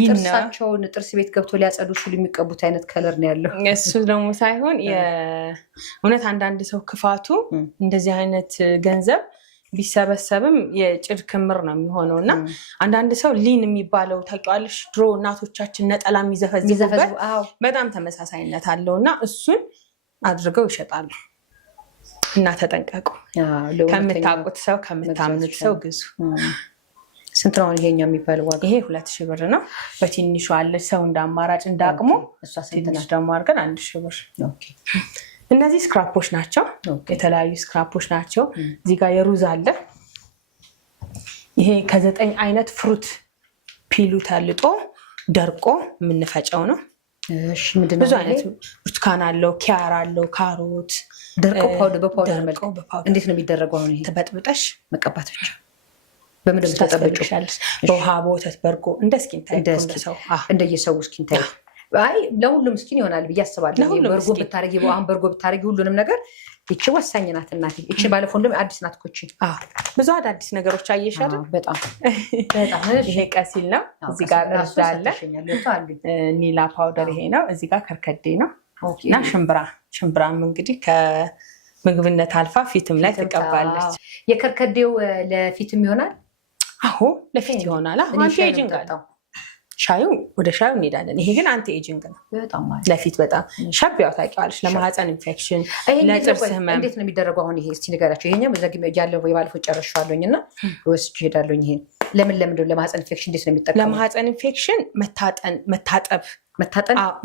ጥርሳቸውን ጥርስ ቤት ገብቶ ሊያጸዱ ሲሉ የሚቀቡት አይነት ከለር ነው ያለው። እሱ ደግሞ ሳይሆን የእውነት አንዳንድ ሰው ክፋቱ እንደዚህ አይነት ገንዘብ ቢሰበሰብም የጭድ ክምር ነው የሚሆነው እና አንዳንድ ሰው ሊን የሚባለው ታውቂዋለሽ፣ ድሮ እናቶቻችን ነጠላ የሚዘፈዝፉበት በጣም ተመሳሳይነት አለው እና እሱን አድርገው ይሸጣሉ። እና ተጠንቀቁ። ከምታውቁት ሰው ከምታምኑት ሰው ግዙ። ስንት ነው ይሄኛው የሚባለው ዋጋ? ይሄ 2000 ብር ነው። በትንሹ አለች ሰው እንደ አማራጭ እንዳቅሙ። ትንሽ ደግሞ አድርገን 1000 ብር። እነዚህ ስክራፖች ናቸው፣ የተለያዩ ስክራፖች ናቸው። እዚህ ጋር የሩዝ አለ። ይሄ ከ9 አይነት ፍሩት ፒሉ ተልጦ ደርቆ የምንፈጨው ነው። ብዙ አይነት ብርቱካን አለው፣ ኪያር አለው፣ ካሮት ደርቆ ፓውደር በፓውደር መልክ። እንዴት ነው የሚደረገው? አሁን ይሄ ተበጥብጠሽ መቀባት ብቻ። በምንድን ነው ተጠብጫለሽ? በውሃ በወተት በርጎ እንደ ስኪን ታይፕ እንደየሰው ስኪን ታይፕ። አይ ለሁሉም ስኪን ይሆናል ብዬ አስባለሁ። በርጎ ብታረጊ በርጎ ብታረጊ ሁሉንም ነገር ይቺ ወሳኝ ናት እናቴ። ይቺ ባለፈው እንደውም አዲስ ናት እኮ ይቺ። ብዙ አዳዲስ ነገሮች አየሽ አይደል? በጣም ይሄ ቀሲል ነው። እዚህ ጋር እርድ አለ፣ ኒላ ፓውደር ይሄ ነው። እዚህ ጋር ከርከዴ ነው እና ሽምብራም እንግዲህ ከምግብነት አልፋ ፊትም ላይ ትቀባለች። የከርከዴው ለፊትም ይሆናል። አዎ ለፊት ይሆናል። አንቲ ኤጂንግ አለው። ሻዩ ወደ ሻዩ እንሄዳለን። ይሄ ግን አንቲ ኤጂንግ ነው። ለፊት በጣም ሸብ ያው ታውቂዋለሽ፣ ለማህፀን ኢንፌክሽን፣ ለጥርስ ህመም። እንዴት ነው የሚደረገው? አሁን ይሄ እስቲ ንገራቸው። ይሄኛው በዛግ ያለው ባለፈው ጨርሻለሁኝ እና ወስጄ ሄዳለሁኝ። ይሄ ለምን ለማህፀን ኢንፌክሽን እንዴት ነው የሚጠቀመው? ለማህፀን ኢንፌክሽን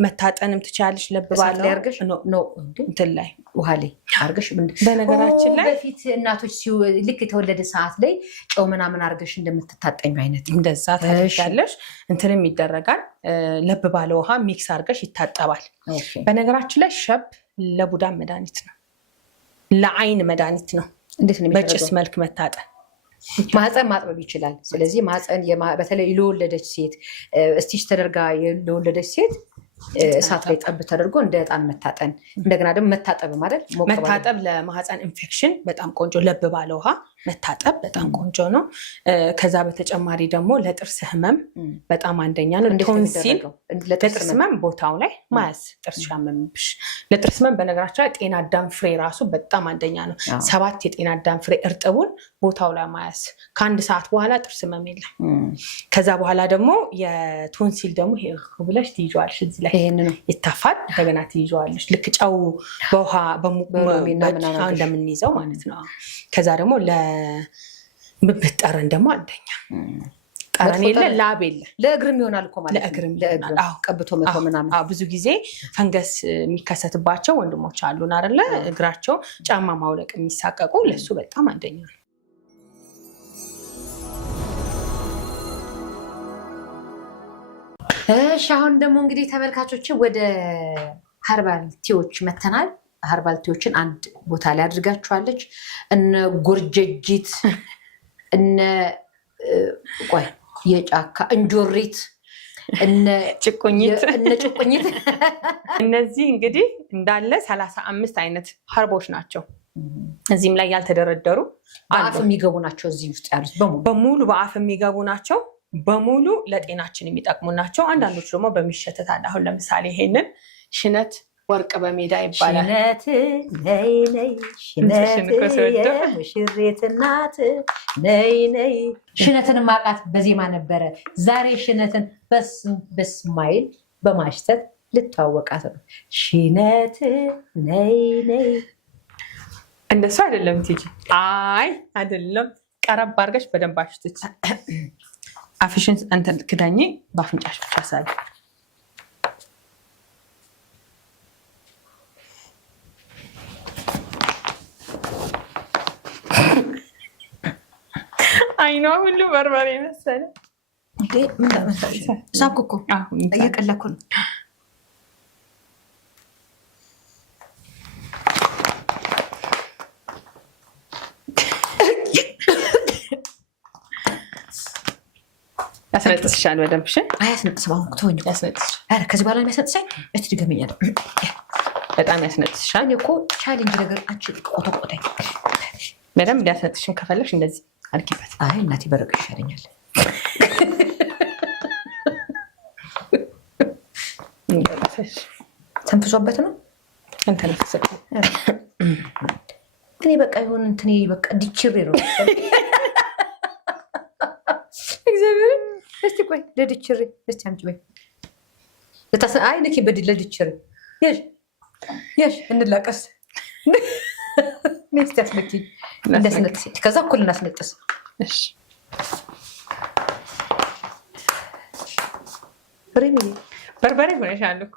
መታጠንም ትችላለሽ። ለብባለ ያርገሽ ነው እንትን ላይ ውሃ ላይ አርገሽ። በነገራችን ላይ በፊት እናቶች ልክ የተወለደ ሰዓት ላይ ጨው ምናምን አርገሽ እንደምትታጠኝ አይነት እንደዛ ታደርጋለሽ። እንትንም ይደረጋል። ለብባለ ውሃ ሚክስ አርገሽ ይታጠባል። በነገራችን ላይ ሸብ ለቡዳን መድኃኒት ነው፣ ለአይን መድኃኒት ነው። እንዴት ነው በጭስ መልክ መታጠን ማህፀን ማጥበብ ይችላል። ስለዚህ ማህፀን በተለይ ለወለደች ሴት ስቲች ተደርጋ ለወለደች ሴት እሳት ላይ ጠብ ተደርጎ እንደ ዕጣን መታጠን፣ እንደገና ደግሞ መታጠብ ማለት መታጠብ ለማህፀን ኢንፌክሽን በጣም ቆንጆ፣ ለብ ባለ ውሃ መታጠብ በጣም ቆንጆ ነው። ከዛ በተጨማሪ ደግሞ ለጥርስ ህመም በጣም አንደኛ ነው። ቶንሲል ለጥርስ ህመም ቦታው ላይ ማያዝ፣ ጥርስ ሻመምብሽ ለጥርስ ህመም በነገራችን ላይ ጤና አዳም ፍሬ ራሱ በጣም አንደኛ ነው። 7 የጤና አዳም ፍሬ እርጥቡን ቦታው ላይ ማያዝ፣ ከ1 ሰዓት በኋላ ጥርስ ህመም የለም። ከዛ በኋላ ደግሞ የቶንሲል ደግሞ ይሄ ብለሽ ትይዣዋለሽ፣ እዚህ ላይ ይታፋል፣ እንደገና ትይዣዋለሽ። ልክ ጨው በውሃ እንደምንይዘው ማለት ነው። ከዛ ደግሞ ለብብት ጠረን ደግሞ አንደኛ ጠረን የለ፣ ላብ የለ። ለእግርም ይሆናል እኮ ማለት ለእግርም ይሆናል። ቀብቶ መቶ ምናምን ብዙ ጊዜ ፈንገስ የሚከሰትባቸው ወንድሞች አሉን አይደለ? እግራቸው ጫማ ማውለቅ የሚሳቀቁ፣ ለሱ በጣም አንደኛ ነው። እሺ አሁን ደግሞ እንግዲህ ተመልካቾች ወደ ሀርባል ቲዎች መተናል። ሀርባል ቲዎችን አንድ ቦታ ላይ አድርጋችኋለች። እነ ጎርጀጂት፣ እነ ቆይ የጫካ እንጆሪት፣ እነ ጭቁኝት እነዚህ እንግዲህ እንዳለ 35 አይነት ሀርቦች ናቸው። እዚህም ላይ ያልተደረደሩ በአፍ የሚገቡ ናቸው። እዚህ ውስጥ ያሉት በሙሉ በአፍ የሚገቡ ናቸው። በሙሉ ለጤናችን የሚጠቅሙ ናቸው። አንዳንዶች ደግሞ በሚሸተት አለ። አሁን ለምሳሌ ይሄንን ሽነት ወርቅ በሜዳ ይባላል። ሽነት ነይ ነይ ሽነት ሙሽሪት እናት ነይ ነይ። ሽነትን ማቃት በዜማ ነበረ። ዛሬ ሽነትን በስማይል በማሽተት ልታወቃት ነው። ሽነት ነይ ነይ። እንደሱ አይደለም ትጂ። አይ አይደለም። ቀረብ አድርገሽ በደንብ አሽትች። አፍሽን እንትን ክዳኝ፣ በአፍንጫሽ ብቻ ሳቢ። አይኗ ሁሉ በርበሬ መሰለ። ሳኩኩ እየቀለኩ ነው። ያስነጥስሻል በደንብ። እሺ አያስነጥስም። አሁን ተወኝ። ያስነጥስሻል። ከዚህ በኋላ የሚያስነጥሰኝ እስቲ ድገመኛ። በጣም ያስነጥስሻል እኮ ቻሌንጅ ነገር አንቺ ቆጠቆጠኝ። በደንብ ሊያስነጥስሽን ከፈለግሽ እንደዚህ አድርጊበት። አይ እናቴ በረቀ ይሻለኛል። ተንፍሶበት ነው እንትን እኔ በቃ ይሁን እንትን በቃ ዲችሬ ነው እግዚአብሔር እስቲ ቆይ ለዲችሬ እስቲ አምጪ ወይ አይ ነኪ በዲ ለዲችሬ ያሽ እንላቀስ ነስቲ አስነኪ እንደስነጥስ ከዛ እኩል እናስነጥስ እሺ ሪሚ በርበሬ ሆነሻል እኮ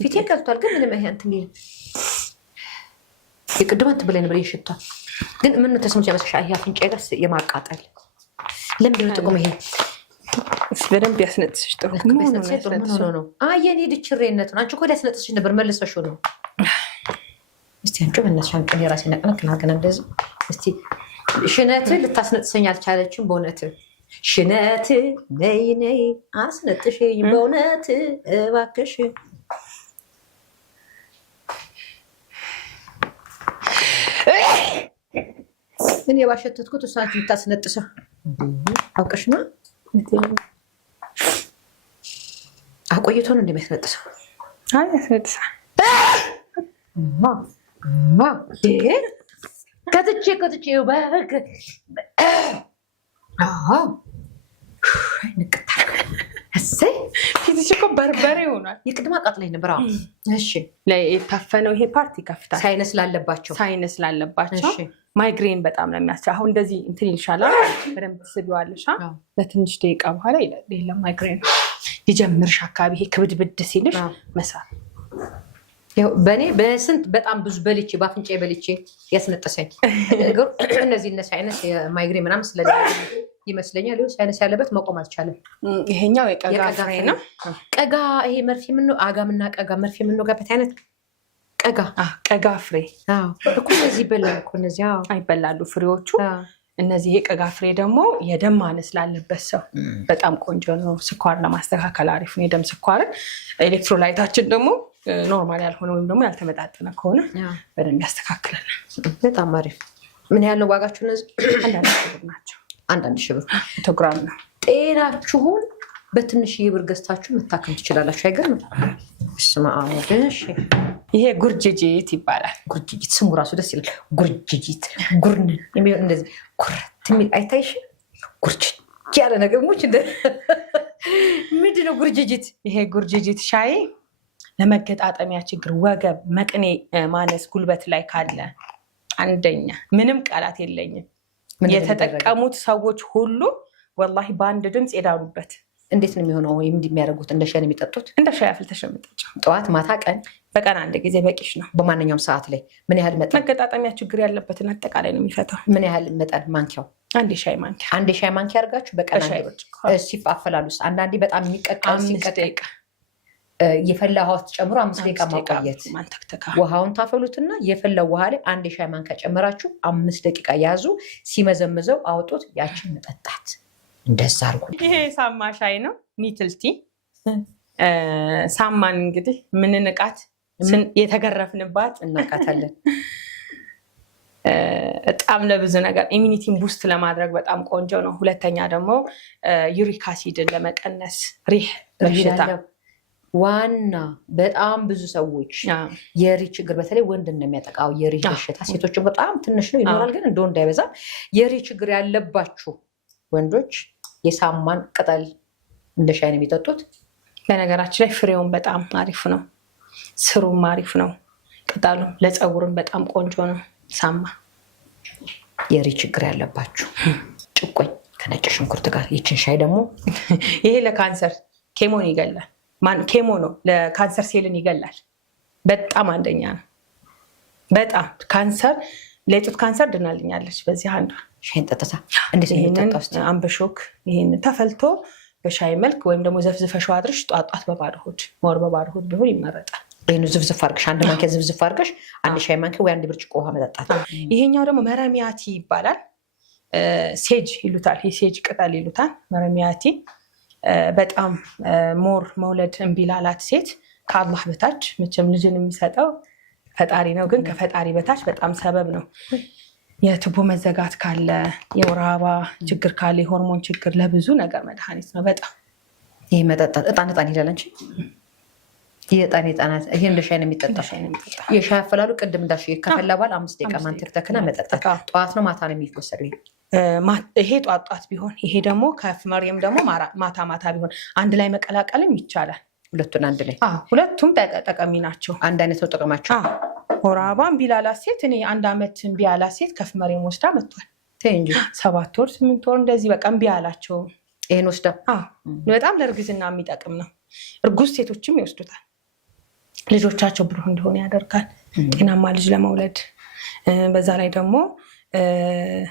ፊቴ ቀልቷል ግን ምንም ይሄ እንትን የቅድማት ብለን ብሬ ሽቷል ግን ምን ተስምጭ ያመስሻ ይሄ አፍንጫ ጋር የማቃጠል ለምንድን ነው ጥቅሙ? ይሄ በደንብ ያስነጥስሽ ጥሩ ነው። የኔ ድችሬነት ነው። አንቺ እኮ ሊያስነጥስሽ ነበር መልሰሽ ነው። እስቲ አንቺ በእነሱ አንቺ የራሴ ነቅነቅ ናገና እንደዚህ እስቲ ሽነት ልታስነጥሰኝ አልቻለችም። በእውነት ሽነት ነይ ነይ አስነጥሽኝ በእውነት እባክሽ። እኔ ባሸተትኩት እሷን ልታስነጥሰው አውቀሽ ነው። አቆይቶ ነው እንደሚያስነጥሰው። አይ ያስነጥሳ ከትቼ ባክ ንቅታ እሰይ ፊትሽ እኮ በርበሬ ሆኗል። የቅድማ አቃጥለኝ ነበር። እሺ የታፈነው ይሄ ፓርቲ ከፍታል። ሳይነስ ላለባቸው ማይግሬን በጣም ነው የሚያስችል። አሁን እንደዚህ እንትን ይልሻላል፣ በደንብ ትስቢዋለሽ። በትንሽ ደቂቃ በኋላ የለም ማይግሬን ሊጀምርሽ አካባቢ ይሄ ክብድብድ ሲልሽ መሳብ። በእኔ በስንት በጣም ብዙ በልቼ በአፍንጫ በልቼ ያስነጠሰኝ እነዚህ ሳይነስ ማይግሬን ምናምን ስለሌለ ይመስለኛል። ሳይነስ ያለበት መቆም አልቻለም። ይሄኛው የቀጋ ፍሬ ነው። ቀጋ ይሄ መርፌ አጋምና ቀጋ መርፌ የምንወጋበት አይነት ቀጋ ፍሬ እኮ እነዚህ ይበላሉ እኮ እነዚህ አይበላሉ ፍሬዎቹ። እነዚህ የቀጋ ፍሬ ደግሞ የደም ማነስ ላለበት ሰው በጣም ቆንጆ ነው። ስኳር ለማስተካከል አሪፍ ነው። የደም ስኳርን ኤሌክትሮላይታችን ደግሞ ኖርማል ያልሆነ ወይም ደግሞ ያልተመጣጠነ ከሆነ በደንብ ያስተካክላል። በጣም አሪፍ። ምን ያህል ነው ዋጋችሁ? እነዚህ 1,000 ብር ናቸው። 1,000 ብር 100 ግራም ነው። ጤናችሁን በትንሽዬ ብር ገዝታችሁ መታከም ትችላላችሁ። አይገርምም? ይሄ ጉርጅጂት ይባላል። ጉርጅጂት ስሙ ራሱ ደስ ይላል። ጉርጅጂት ጉርን የሚሆን እንደዚህ ኩረት የሚል አይታይሽ? ጉርጅጅ ያለ ነገር ሙች ምንድን ነው ጉርጅጂት? ይሄ ጉርጅጂት ሻይ ለመገጣጠሚያ ችግር፣ ወገብ፣ መቅኔ ማነስ ጉልበት ላይ ካለ አንደኛ ምንም ቃላት የለኝም። የተጠቀሙት ሰዎች ሁሉ ወላሂ በአንድ ድምፅ የዳኑበት። እንዴት ነው የሚሆነው? ወይም እንደሚያደርጉት እንደ ሻይ ነው የሚጠጡት? እንደ ሻይ አፍልተሽ ነው የምጠጪው። ጠዋት፣ ማታ፣ ቀን? በቀን 1 ጊዜ በቂሽ ነው። በማንኛውም ሰዓት ላይ ምን ያህል መጠን? መገጣጠሚያ ችግር ያለበትን አጠቃላይ ነው የሚፈታው። ምን ያህል መጠን? ማንኪያው 1 ሻይ ማንኪያ። 1 ሻይ ማንኪያ አድርጋችሁ በቀን ሲፋፈላሉስ? አንዳንዴ በጣም የሚቀቀል ሲቀቀል የፈላ ውሃ ውስጥ ጨምሮ 5 ደቂቃ ማቆየት። ውሃውን ታፈሉትና የፈላ ውሃ ላይ 1 ሻይ ማንኪያ ጨምራችሁ 5 ደቂቃ ያዙ። ሲመዘምዘው አውጡት። ያችን መጠጣት። እንደዛ አድርጉ። ይሄ ሳማ ሻይ ነው። ኒትልቲ ሳማን እንግዲህ ምንንቃት የተገረፍንባት እናቃታለን። በጣም ለብዙ ነገር ኢሚኒቲን ቡስት ለማድረግ በጣም ቆንጆ ነው። ሁለተኛ ደግሞ ዩሪክ አሲድን ለመቀነስ ሪህ በሽታ ዋና በጣም ብዙ ሰዎች የሪህ ችግር በተለይ ወንድ ነው የሚያጠቃው የሪህ በሽታ። ሴቶችን በጣም ትንሽ ነው ይኖራል፣ ግን እንደ ወንድ አይበዛም። የሪህ ችግር ያለባችሁ ወንዶች የሳማን ቅጠል እንደ ሻይ ነው የሚጠጡት። በነገራችን ላይ ፍሬውን በጣም አሪፍ ነው፣ ስሩም አሪፍ ነው፣ ቅጠሉም ለፀጉርም በጣም ቆንጆ ነው። ሳማ የሪህ ችግር ያለባችሁ ጭቆኝ ከነጭ ሽንኩርት ጋር ይችን ሻይ ደግሞ ይሄ ለካንሰር ኬሞን ይገላል። ኬሞ ነው ለካንሰር ሴልን ይገላል። በጣም አንደኛ ነው። በጣም ካንሰር ለጡት ካንሰር ድናልኛለች በዚህ አንዷ ሻይን ጠጥታ። እንዴት ነው የሚጠጣው? አንበሾክ ይሄን ተፈልቶ በሻይ መልክ ወይም ደግሞ ዘፍዝፈሽው አድርሽ ጧጧት በባዶ ሆድ ሞር በባዶ ሆድ ቢሆን ይመረጣል። ይሄን ዝፍዝፍ አድርገሽ 1 ማንኪያ ዝፍዝፍ አድርገሽ 1 ሻይ ማንኪያ ወይ 1 ብርጭቆ ውሃ መጠጣት። ይሄኛው ደግሞ መረሚያቲ ይባላል። ሴጅ ይሉታል። የሴጅ ቅጠል ይሉታል መረሚያቲ። በጣም ሞር መውለድ እምቢ ላላት ሴት ከአላህ በታች መቼም ልጅን የሚሰጠው ፈጣሪ ነው፣ ግን ከፈጣሪ በታች በጣም ሰበብ ነው። የቱቦ መዘጋት ካለ፣ የወር አበባ ችግር ካለ፣ የሆርሞን ችግር ለብዙ ነገር መድኃኒት ነው። በጣም ይህ መጠጣት እጣን ይላል እንጂ የጣናት ይሄ እንደ ሻይ ነው የሚጠጣው። የሻይ አፈላሉ ቅድም እንዳልሽ ከፈላ በኋላ 5 ደቂቃ ማንተክተክና መጠጣት። ጠዋት ነው ማታ ነው የሚወሰደው? ይሄ ጧት ቢሆን ይሄ ደግሞ ከፍመሪም ደግሞ ማታ ቢሆን አንድ ላይ መቀላቀልም ይቻላል። ሁለቱን አንድ ላይ ሁለቱም ጠቃሚ ናቸው። አንድ አይነት ነው ጥቅማቸው። ወራባን ቢላላ ሴት እኔ 1 ዓመት ቢያላ ሴት ከፍመሪም ወስዳ መጥቷል። እንጂ 7 ወር 8 ወር እንደዚህ በቃ ቢያላቸው ይሄን ወስዳ በጣም ለእርግዝና የሚጠቅም ነው። እርጉዝ ሴቶችም ይወስዱታል። ልጆቻቸው ብሩህ እንደሆነ ያደርጋል። ጤናማ ልጅ ለመውለድ በዛ ላይ ደግሞ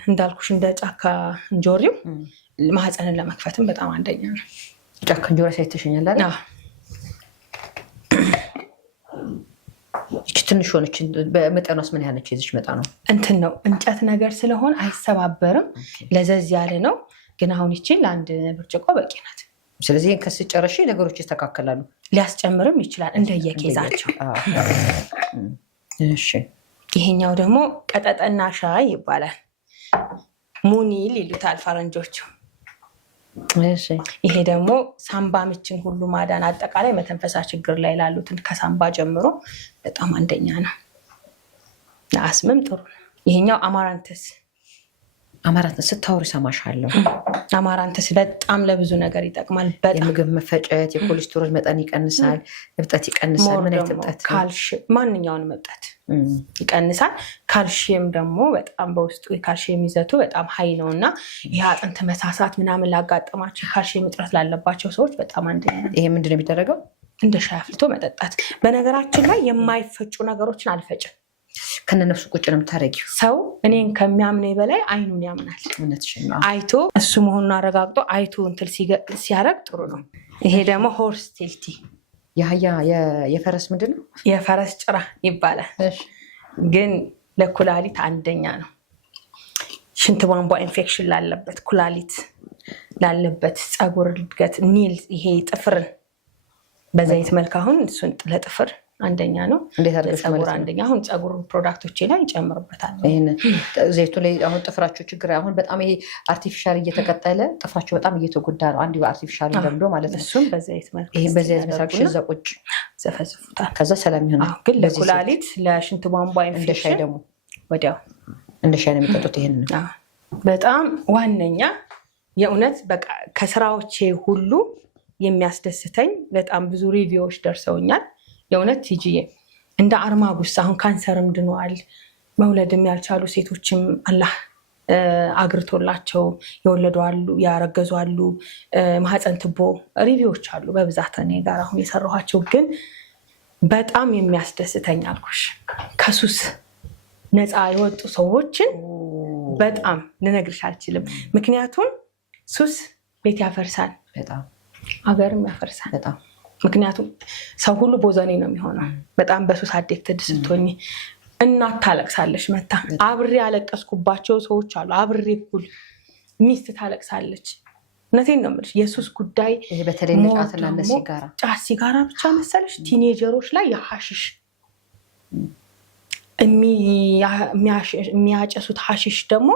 እንዳልኩሽ እንደ ጫካ እንጆሪው ማህፀንን ለመክፈትም በጣም አንደኛ ነው። ጫካ እንጆሪ ሳይተሸኛል አይደል? እቺ ትንሽ ሆነች። በመጠኗስ ምን ያነች? እዚች መጣ ነው እንትን ነው እንጨት ነገር ስለሆነ አይሰባበርም። ለዘዝ ያለ ነው። ግን አሁን ይቺን ለአንድ ብርጭቆ በቂ ናት። ስለዚህ ከስጨረሽ ነገሮች ይስተካከላሉ። ሊያስጨምርም ይችላል እንደየኬዛቸው። እሺ ይሄኛው ደግሞ ቀጠጠና ሻይ ይባላል። ሙኒል ይሉታል ፈረንጆቹ። እሺ ይሄ ደግሞ ሳምባ ምችን ሁሉ ማዳን፣ አጠቃላይ መተንፈሳ ችግር ላይ ላሉትን ከሳምባ ጀምሮ በጣም አንደኛ ነው። ለአስምም ጥሩ ነው። ይሄኛው አማራንተስ ስታወሪ ሰማሻለሁ። አማራንተስ በጣም ለብዙ ነገር ይጠቅማል። የምግብ መፈጨት፣ የኮሌስትሮል መጠን ይቀንሳል፣ እብጠት ይቀንሳል። ምን አይነት እብጠት? ካልሽየም፣ ማንኛውንም እብጠት ይቀንሳል። ካልሽየም ደግሞ በጣም በውስጡ የካልሽየም ይዘቱ በጣም ሀይ ነው እና ይህ አጥንት መሳሳት ምናምን ላጋጠማቸው የካልሽየም እጥረት ላለባቸው ሰዎች በጣም አንደኛ ነው። ይሄ ምንድን ነው የሚደረገው? እንደ ሻይ አፍልቶ መጠጣት። በነገራችን ላይ የማይፈጩ ነገሮችን አልፈጭም። ከነነፍሱ ቁጭ ነው የምታደርጊው። ሰው እኔን ከሚያምነኝ በላይ አይኑን ያምናል። አይቶ እሱ መሆኑን አረጋግጦ አይቶ እንትን ሲያረግ ጥሩ ነው። ይሄ ደግሞ ሆርስ ቴልቲ የፈረስ ምንድን ነው? የፈረስ ጭራ ይባላል። ግን ለኩላሊት አንደኛ ነው። ሽንት ቧንቧ ኢንፌክሽን ላለበት፣ ኩላሊት ላለበት፣ ፀጉር እድገት፣ ኒል ይሄ ጥፍርን በዘይት መልክ አሁን እሱን ለጥፍር አንደኛ ነው። ለፀጉር አንደኛ። አሁን ፀጉር ፕሮዳክቶቼ ላይ ይጨምርበታል። ዘይቱ ላይ አሁን ጥፍራቸው ችግር አሁን በጣም ይሄ አርቲፊሻል እየተቀጠለ ጥፍራቸው በጣም እየተጎዳ ነው። አንዱ አርቲፊሻል ለምዶ ማለት ነው። እሱም በዘይት መልክ ይሄ በዘይት መልክ ዘቁጭ ዘፈዝፉታል። ከዛ ሰላም ይሆናል። ግን ለኩላሊት ለሽንት ቧንቧ ኢንፌክሽን እንደ ሻይ ደግሞ ወዲያው እንደ ሻይ ነው የሚጠጡት። ይሄን ነው በጣም ዋነኛ የእውነት በቃ ከስራዎቼ ሁሉ የሚያስደስተኝ። በጣም ብዙ ሪቪዎች ደርሰውኛል። የእውነት ቲጂዬ እንደ አርማጉስ አሁን ካንሰርም ድኗል። መውለድም ያልቻሉ ሴቶችም አላህ አግርቶላቸው የወለዱ አሉ፣ ያረገዙ አሉ። ማህፀን ትቦ ሪቪዎች አሉ በብዛት እኔ ጋር አሁን የሰራኋቸው። ግን በጣም የሚያስደስተኝ አልኩሽ ከሱስ ነፃ የወጡ ሰዎችን በጣም ልነግርሽ አልችልም። ምክንያቱም ሱስ ቤት ያፈርሳል፣ ሀገርም ያፈርሳል በጣም። ምክንያቱም ሰው ሁሉ ቦዘኔ ነው የሚሆነው። በጣም በሱስ አዲክትድ ስትሆኝ እናት ታለቅሳለች መታ። አብሬ ያለቀስኩባቸው ሰዎች አሉ። አብሬ እኩል ሚስት ታለቅሳለች። እውነቴን ነው የምልሽ። የሱስ ጉዳይ በተለይ ንቃትና ለሲጋራ ጫት ሲጋራ ብቻ መሰለሽ ቲኔጀሮች ላይ የሐሽሽ የሚያጨሱት ሐሽሽ ደግሞ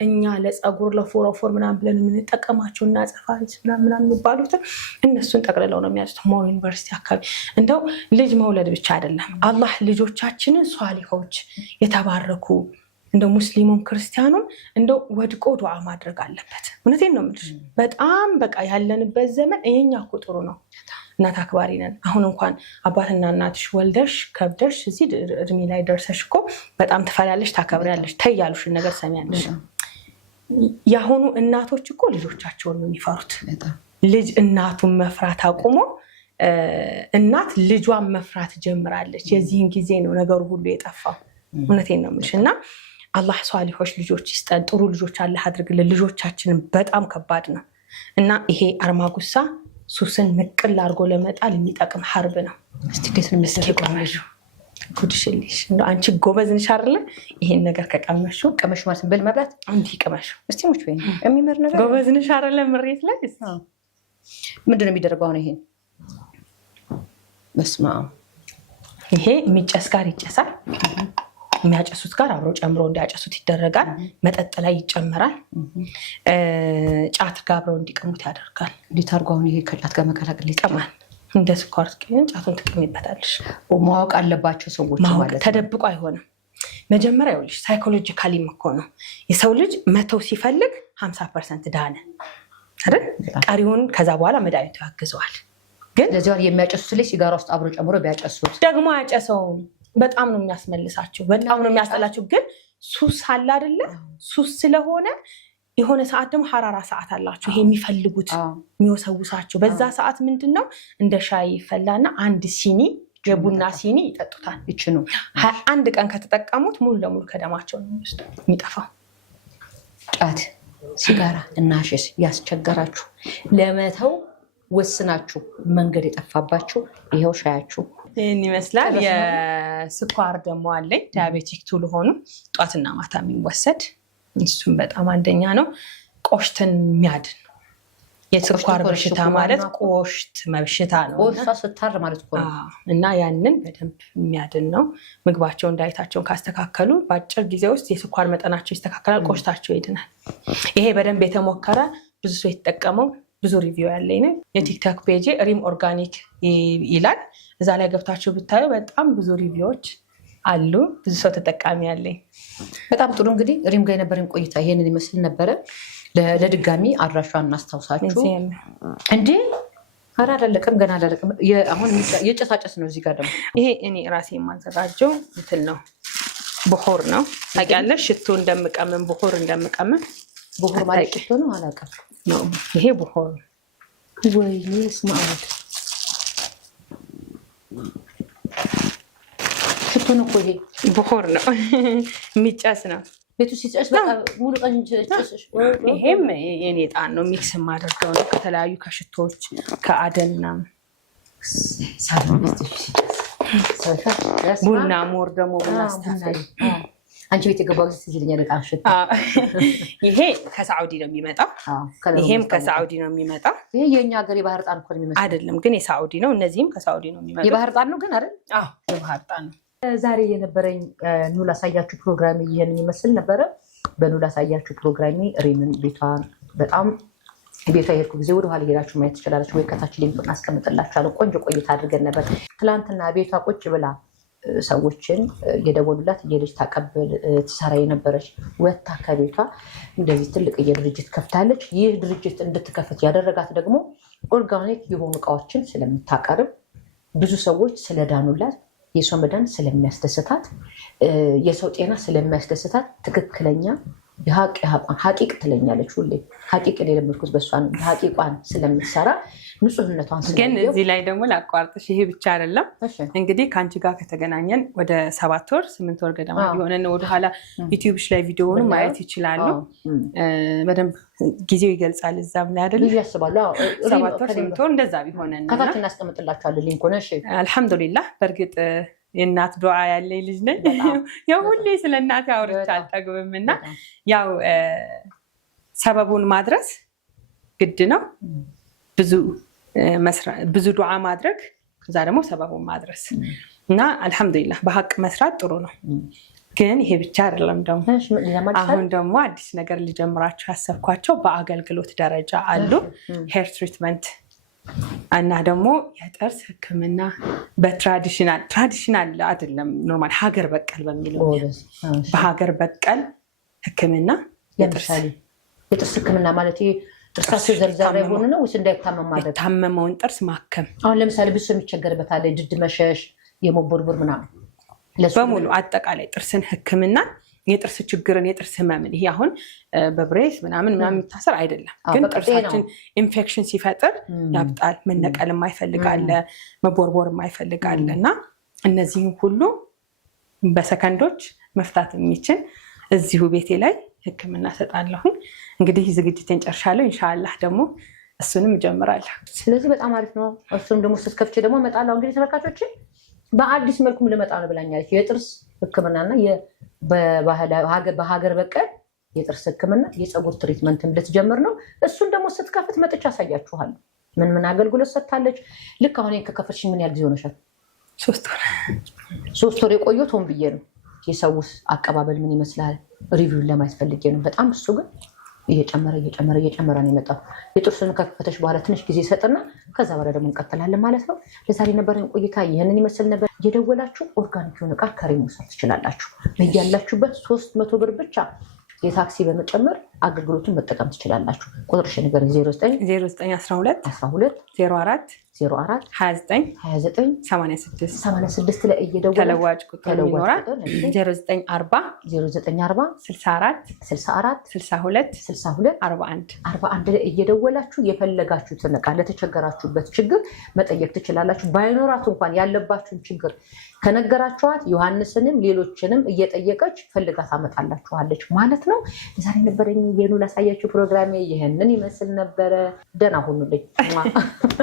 እኛ ለፀጉር ለፎረፎር ምናምን ብለን የምንጠቀማቸው እና ጸፋሪስ ምናምን የሚባሉትን እነሱን ጠቅልለው ነው የሚያጭት። ሞር ዩኒቨርሲቲ አካባቢ እንደው ልጅ መውለድ ብቻ አይደለም፣ አላህ ልጆቻችንን ሷሊሆች የተባረኩ እንደ ሙስሊሙም ክርስቲያኑም እንደው ወድቆ ዱዓ ማድረግ አለበት። እውነቴን ነው የምልሽ። በጣም በቃ ያለንበት ዘመን ይሄኛ እኮ ጥሩ ነው። እናት አክባሪ ነን። አሁን እንኳን አባትና እናትሽ ወልደሽ ከብደሽ እዚህ እድሜ ላይ ደርሰሽ እኮ በጣም ትፈሪያለሽ፣ ታከብሪያለሽ፣ ተያሉሽን ነገር ሰሚያለሽ። የአሁኑ እናቶች እኮ ልጆቻቸውን ነው የሚፈሩት። ልጅ እናቱን መፍራት አቁሞ እናት ልጇን መፍራት ጀምራለች። የዚህን ጊዜ ነው ነገሩ ሁሉ የጠፋው። እውነቴን ነው የምልሽ። እና አላህ ሷሊሆች ልጆች ይስጠን፣ ጥሩ ልጆች አላህ አድርግልን። ልጆቻችንን በጣም ከባድ ነው እና ይሄ አርማጉሳ ሱስን ንቅል አድርጎ ለመጣል የሚጠቅም ሐርብ ነው። እስቲ እንዴት ነው የሚስተቀመሹ? ጉድሽልሽ እንደው አንቺ ጎበዝ ነሽ አይደለ? ይሄን ነገር ከቀመሹ ቀመሹ ማለት ብል መብላት እንዲህ ቀመሹ እስቲ ሙች ወይ የሚመር ነገር ጎበዝ ነሽ አይደለ? ምሬት ላይ ምንድነው የሚደረገው? አሁን ይሄ በስማ ይሄ የሚጨስ ጋር ይጨሳል። የሚያጨሱት ጋር አብሮ ጨምሮ እንዲያጨሱት ይደረጋል። መጠጥ ላይ ይጨመራል። ጫት ጋር አብረው እንዲቀሙት ያደርጋል። እንዴት አድርጎ አሁን ይሄ ከጫት ጋር መቀላቀል ይጠማል? እንደ ስኳር ግን ጫቱን ትቀሚበታለሽ። ማወቅ አለባቸው ሰዎች ማለት ነው። ተደብቆ አይሆንም። መጀመሪያ ይኸውልሽ ሳይኮሎጂካሊም እኮ ነው የሰው ልጅ መተው ሲፈልግ 50% ዳነ አይደል? ቀሪውን ከዛ በኋላ መድኃኒቱ ያግዘዋል። ግን ለዚህ የሚያጨሱት ላይ ሲጋራ ውስጥ አብሮ ጨምሮ ቢያጨሱት ደግሞ አያጨሰውም። በጣም ነው የሚያስመልሳቸው፣ በጣም ነው የሚያስጠላቸው። ግን ሱስ አለ አይደለ? ሱስ ስለሆነ የሆነ ሰዓት ደግሞ ሐራራ ሰዓት አላቸው። ይሄ የሚፈልጉት የሚወሰውሳቸው በዛ ሰዓት ምንድነው እንደ ሻይ ይፈላና አንድ ሲኒ የቡና ሲኒ ይጠጡታል። ይችኑ 21 ቀን ከተጠቀሙት ሙሉ ለሙሉ ከደማቸው ነው የሚጠፋው። ጫት፣ ሲጋራ እና ሺስ ያስቸገራችሁ ለመተው ወስናችሁ መንገድ የጠፋባችሁ ይሄው ሻያችሁ ይህን ይመስላል። የስኳር ደግሞ አለኝ ዲያቤቲክ ቱ ለሆኑ ጧትና ማታ የሚወሰድ እሱም በጣም አንደኛ ነው። ቆሽትን የሚያድን የስኳር በሽታ ማለት ቆሽት በሽታ ነው ስታር ማለት ነው እና ያንን በደንብ የሚያድን ነው። ምግባቸውን ዳይታቸውን ካስተካከሉ በአጭር ጊዜ ውስጥ የስኳር መጠናቸው ይስተካከላል፣ ቆሽታቸው ይድናል። ይሄ በደንብ የተሞከረ ብዙ ሰው የተጠቀመው ብዙ ሪቪው ያለኝ ነው። የቲክቶክ ፔጅ ሪም ኦርጋኒክ ይላል። እዛ ላይ ገብታችሁ ብታዩ በጣም ብዙ ሪቪዎች አሉ። ብዙ ሰው ተጠቃሚ ያለኝ። በጣም ጥሩ። እንግዲህ ሪም ጋር የነበረን ቆይታ ይሄንን ይመስል ነበረ። ለድጋሚ አድራሿን እናስታውሳችሁ። እንዴ ኧረ አላለቀም፣ ገና አላለቀም። አሁን የጨሳጨስ ነው። እዚህ ጋር ደግሞ ይሄ እኔ ራሴ የማዘጋጀው እንትን ነው፣ ብኹር ነው። ታውቂያለሽ? ሽቶ እንደምቀምም ብኹር እንደምቀምም። ብኹር ማለት ሽቶ ነው? አላውቅም። ይሄ ብኹር ወይኔ ስማ ሽቶ ነው እኮ ይሄ ብኹር ነው፣ የሚጨስ ነው። ቤቱ ሲጨስ በቃ ሙሉ ቀን ጨስሽ። ይሄም የኔ ጣን ነው፣ ሚክስ የማደርገው ነው ከተለያዩ ከሽቶዎች ከአደንና ቡና ሞር ደግሞ ቡና ስታፈል አንቺ ቤት የገባው ጊዜ ትይልኛል በጣም ሽታ። ይሄ ከሳዑዲ ነው የሚመጣው፣ ይሄም ከሳዑዲ ነው የሚመጣው። ይሄ የኛ ሀገር የባህር ጣን እኮ ነው የሚመስለው። አይደለም ግን የሳዑዲ ነው። እነዚህም ከሳዑዲ ነው የሚመጣው። የባህር ጣን ነው ግን አይደል? አዎ የባህር ጣን ነው። ዛሬ የነበረኝ ኑ ላሳያችሁ ፕሮግራም ይሄን ይመስል ነበረ። በኑ ላሳያችሁ ፕሮግራሚ ሪምን ቤቷን በጣም ቤቷ የሄድኩ ጊዜ ወደኋላ ሄዳችሁ ማየት ትችላላችሁ፣ ወይ ከታች ሊንኩን አስቀምጥላችኋለሁ። ቆንጆ ቆይታ አድርገን ነበር። ትላንትና ቤቷ ቁጭ ብላ ሰዎችን የደወሉላት የልጅ ታቀብል ትሰራ የነበረች ወታ ከቤቷ እንደዚህ ትልቅ የድርጅት ከፍታለች። ይህ ድርጅት እንድትከፍት ያደረጋት ደግሞ ኦርጋኒክ የሆኑ እቃዎችን ስለምታቀርብ ብዙ ሰዎች ስለዳኑላት የሰው መዳን ስለሚያስደስታት የሰው ጤና ስለሚያስደስታት ትክክለኛ ሀቂቅ ትለኛለች ሁሌ። ሀቂቅ የለመድኩት በእሷ ነው። ሀቂቋን ስለምትሰራ ንጹህነቷን ግን እዚህ ላይ ደግሞ ላቋርጥሽ፣ ይሄ ብቻ አይደለም። እንግዲህ ከአንቺ ጋር ከተገናኘን ወደ 7 ወር 8 ወር ገደማ የሆነን ወደኋላ ዩቲዩብሽ ላይ ቪዲዮውን ማየት ይችላሉ። በደንብ ጊዜው ይገልጻል እዛም ላይ አይደለም ያስባሉ። 7 ወር 8 ወር እንደዛ ቢሆነን ከታች እናስቀምጥላችኋለን ሊንኩን። አልሐምዱሊላህ። በእርግጥ የእናት ዱዓ ያለኝ ልጅ ነኝ። ያው ሁሌ ስለ እናት አውርቼ አልጠግብም እና ያው ሰበቡን ማድረስ ግድ ነው። ብዙ ዱዓ ማድረግ፣ ከዛ ደግሞ ሰበቡን ማድረስ እና አልሐምዱሊላህ በሀቅ መስራት ጥሩ ነው። ግን ይሄ ብቻ አይደለም። ደግሞ አሁን ደግሞ አዲስ ነገር ልጀምራቸው ያሰብኳቸው በአገልግሎት ደረጃ አሉ። ሄር ትሪትመንት እና ደግሞ የጥርስ ሕክምና በትራዲሽናል አይደለም ኖርማል ሀገር በቀል በሚለው በሀገር በቀል ሕክምና የጥርስ ሕክምና ማለት ጥርሳቸው ዘርዛራ የሆኑ ነው ወይስ እንዳይታመም ማለት? የታመመውን ጥርስ ማከም። አሁን ለምሳሌ ብዙ የሚቸገርበት አለ፣ ድድ መሸሽ፣ የመቦርቦር ምናምን በሙሉ አጠቃላይ ጥርስን ሕክምና የጥርስ ችግርን የጥርስ ህመምን ይሄ አሁን በብሬስ ምናምን የሚታሰር አይደለም። ግን ጥርሳችን ኢንፌክሽን ሲፈጥር ያብጣል፣ መነቀል የማይፈልጋለ መቦርቦር የማይፈልጋለ እና እነዚህም ሁሉ በሰከንዶች መፍታት የሚችል እዚሁ ቤቴ ላይ ህክምና ሰጣለሁኝ። እንግዲህ ዝግጅቴን ጨርሻለሁ። ኢንሻአላህ ደግሞ እሱንም እጀምራለሁ። ስለዚህ በጣም አሪፍ ነው። እሱንም ደግሞ ስትከፍቼ ደግሞ እመጣለሁ። እንግዲህ ተመልካቾች በአዲስ መልኩም ልመጣ ነው ብላኛለች። የጥርስ ህክምናና በሀገር በቀል የጥርስ ህክምና የፀጉር ትሪትመንትን ልትጀምር ነው። እሱን ደግሞ ስትከፍት መጥቻ አሳያችኋለሁ። ምን አገልግሎት ሰጥታለች። ልክ አሁን ከከፈትሽ ምን ያህል ጊዜ ሆነሻል? 3 ወር የቆየሁት ሆን ብዬ ነው። የሰውስ አቀባበል ምን ይመስላል ሪቪውን ለማየት ፈልጌ ነው። በጣም እሱ ግን እየጨመረ ነው የመጣው። የጥርሱን ከከፈተሽ በኋላ ትንሽ ጊዜ ይሰጥና ከዛ በኋላ ደግሞ እንቀጥላለን ማለት ነው። ለዛሬ የነበረን ቆይታ ይህንን ይመስል ነበር። እየደወላችሁ ኦርጋኒክ የሆነ ዕቃ ከሪም መውሰድ ትችላላችሁ። በያላችሁበት 300 ብር ብቻ የታክሲ በመጨመር አገልግሎቱን መጠቀም ትችላላችሁ። ቁጥርሽ ነገር 0912 04 29 ላይ እየደወላችሁ ተለዋጭ ቁጥር ይኖራል። 0940 64 41 ላይ እየደወላችሁ የፈለጋችሁትን ዕቃ ለተቸገራችሁበት ችግር መጠየቅ ትችላላችሁ። ባይኖራት እንኳን ያለባችሁን ችግር ከነገራችኋት ዮሐንስንም ሌሎችንም እየጠየቀች ፈልጋ ታመጣላችኋለች ማለት ነው። ዛሬ ነበረኝ የኑ ላሳያችሁ ፕሮግራሜ ይህንን ይመስል ነበረ። ደህና ሁኑልኝ።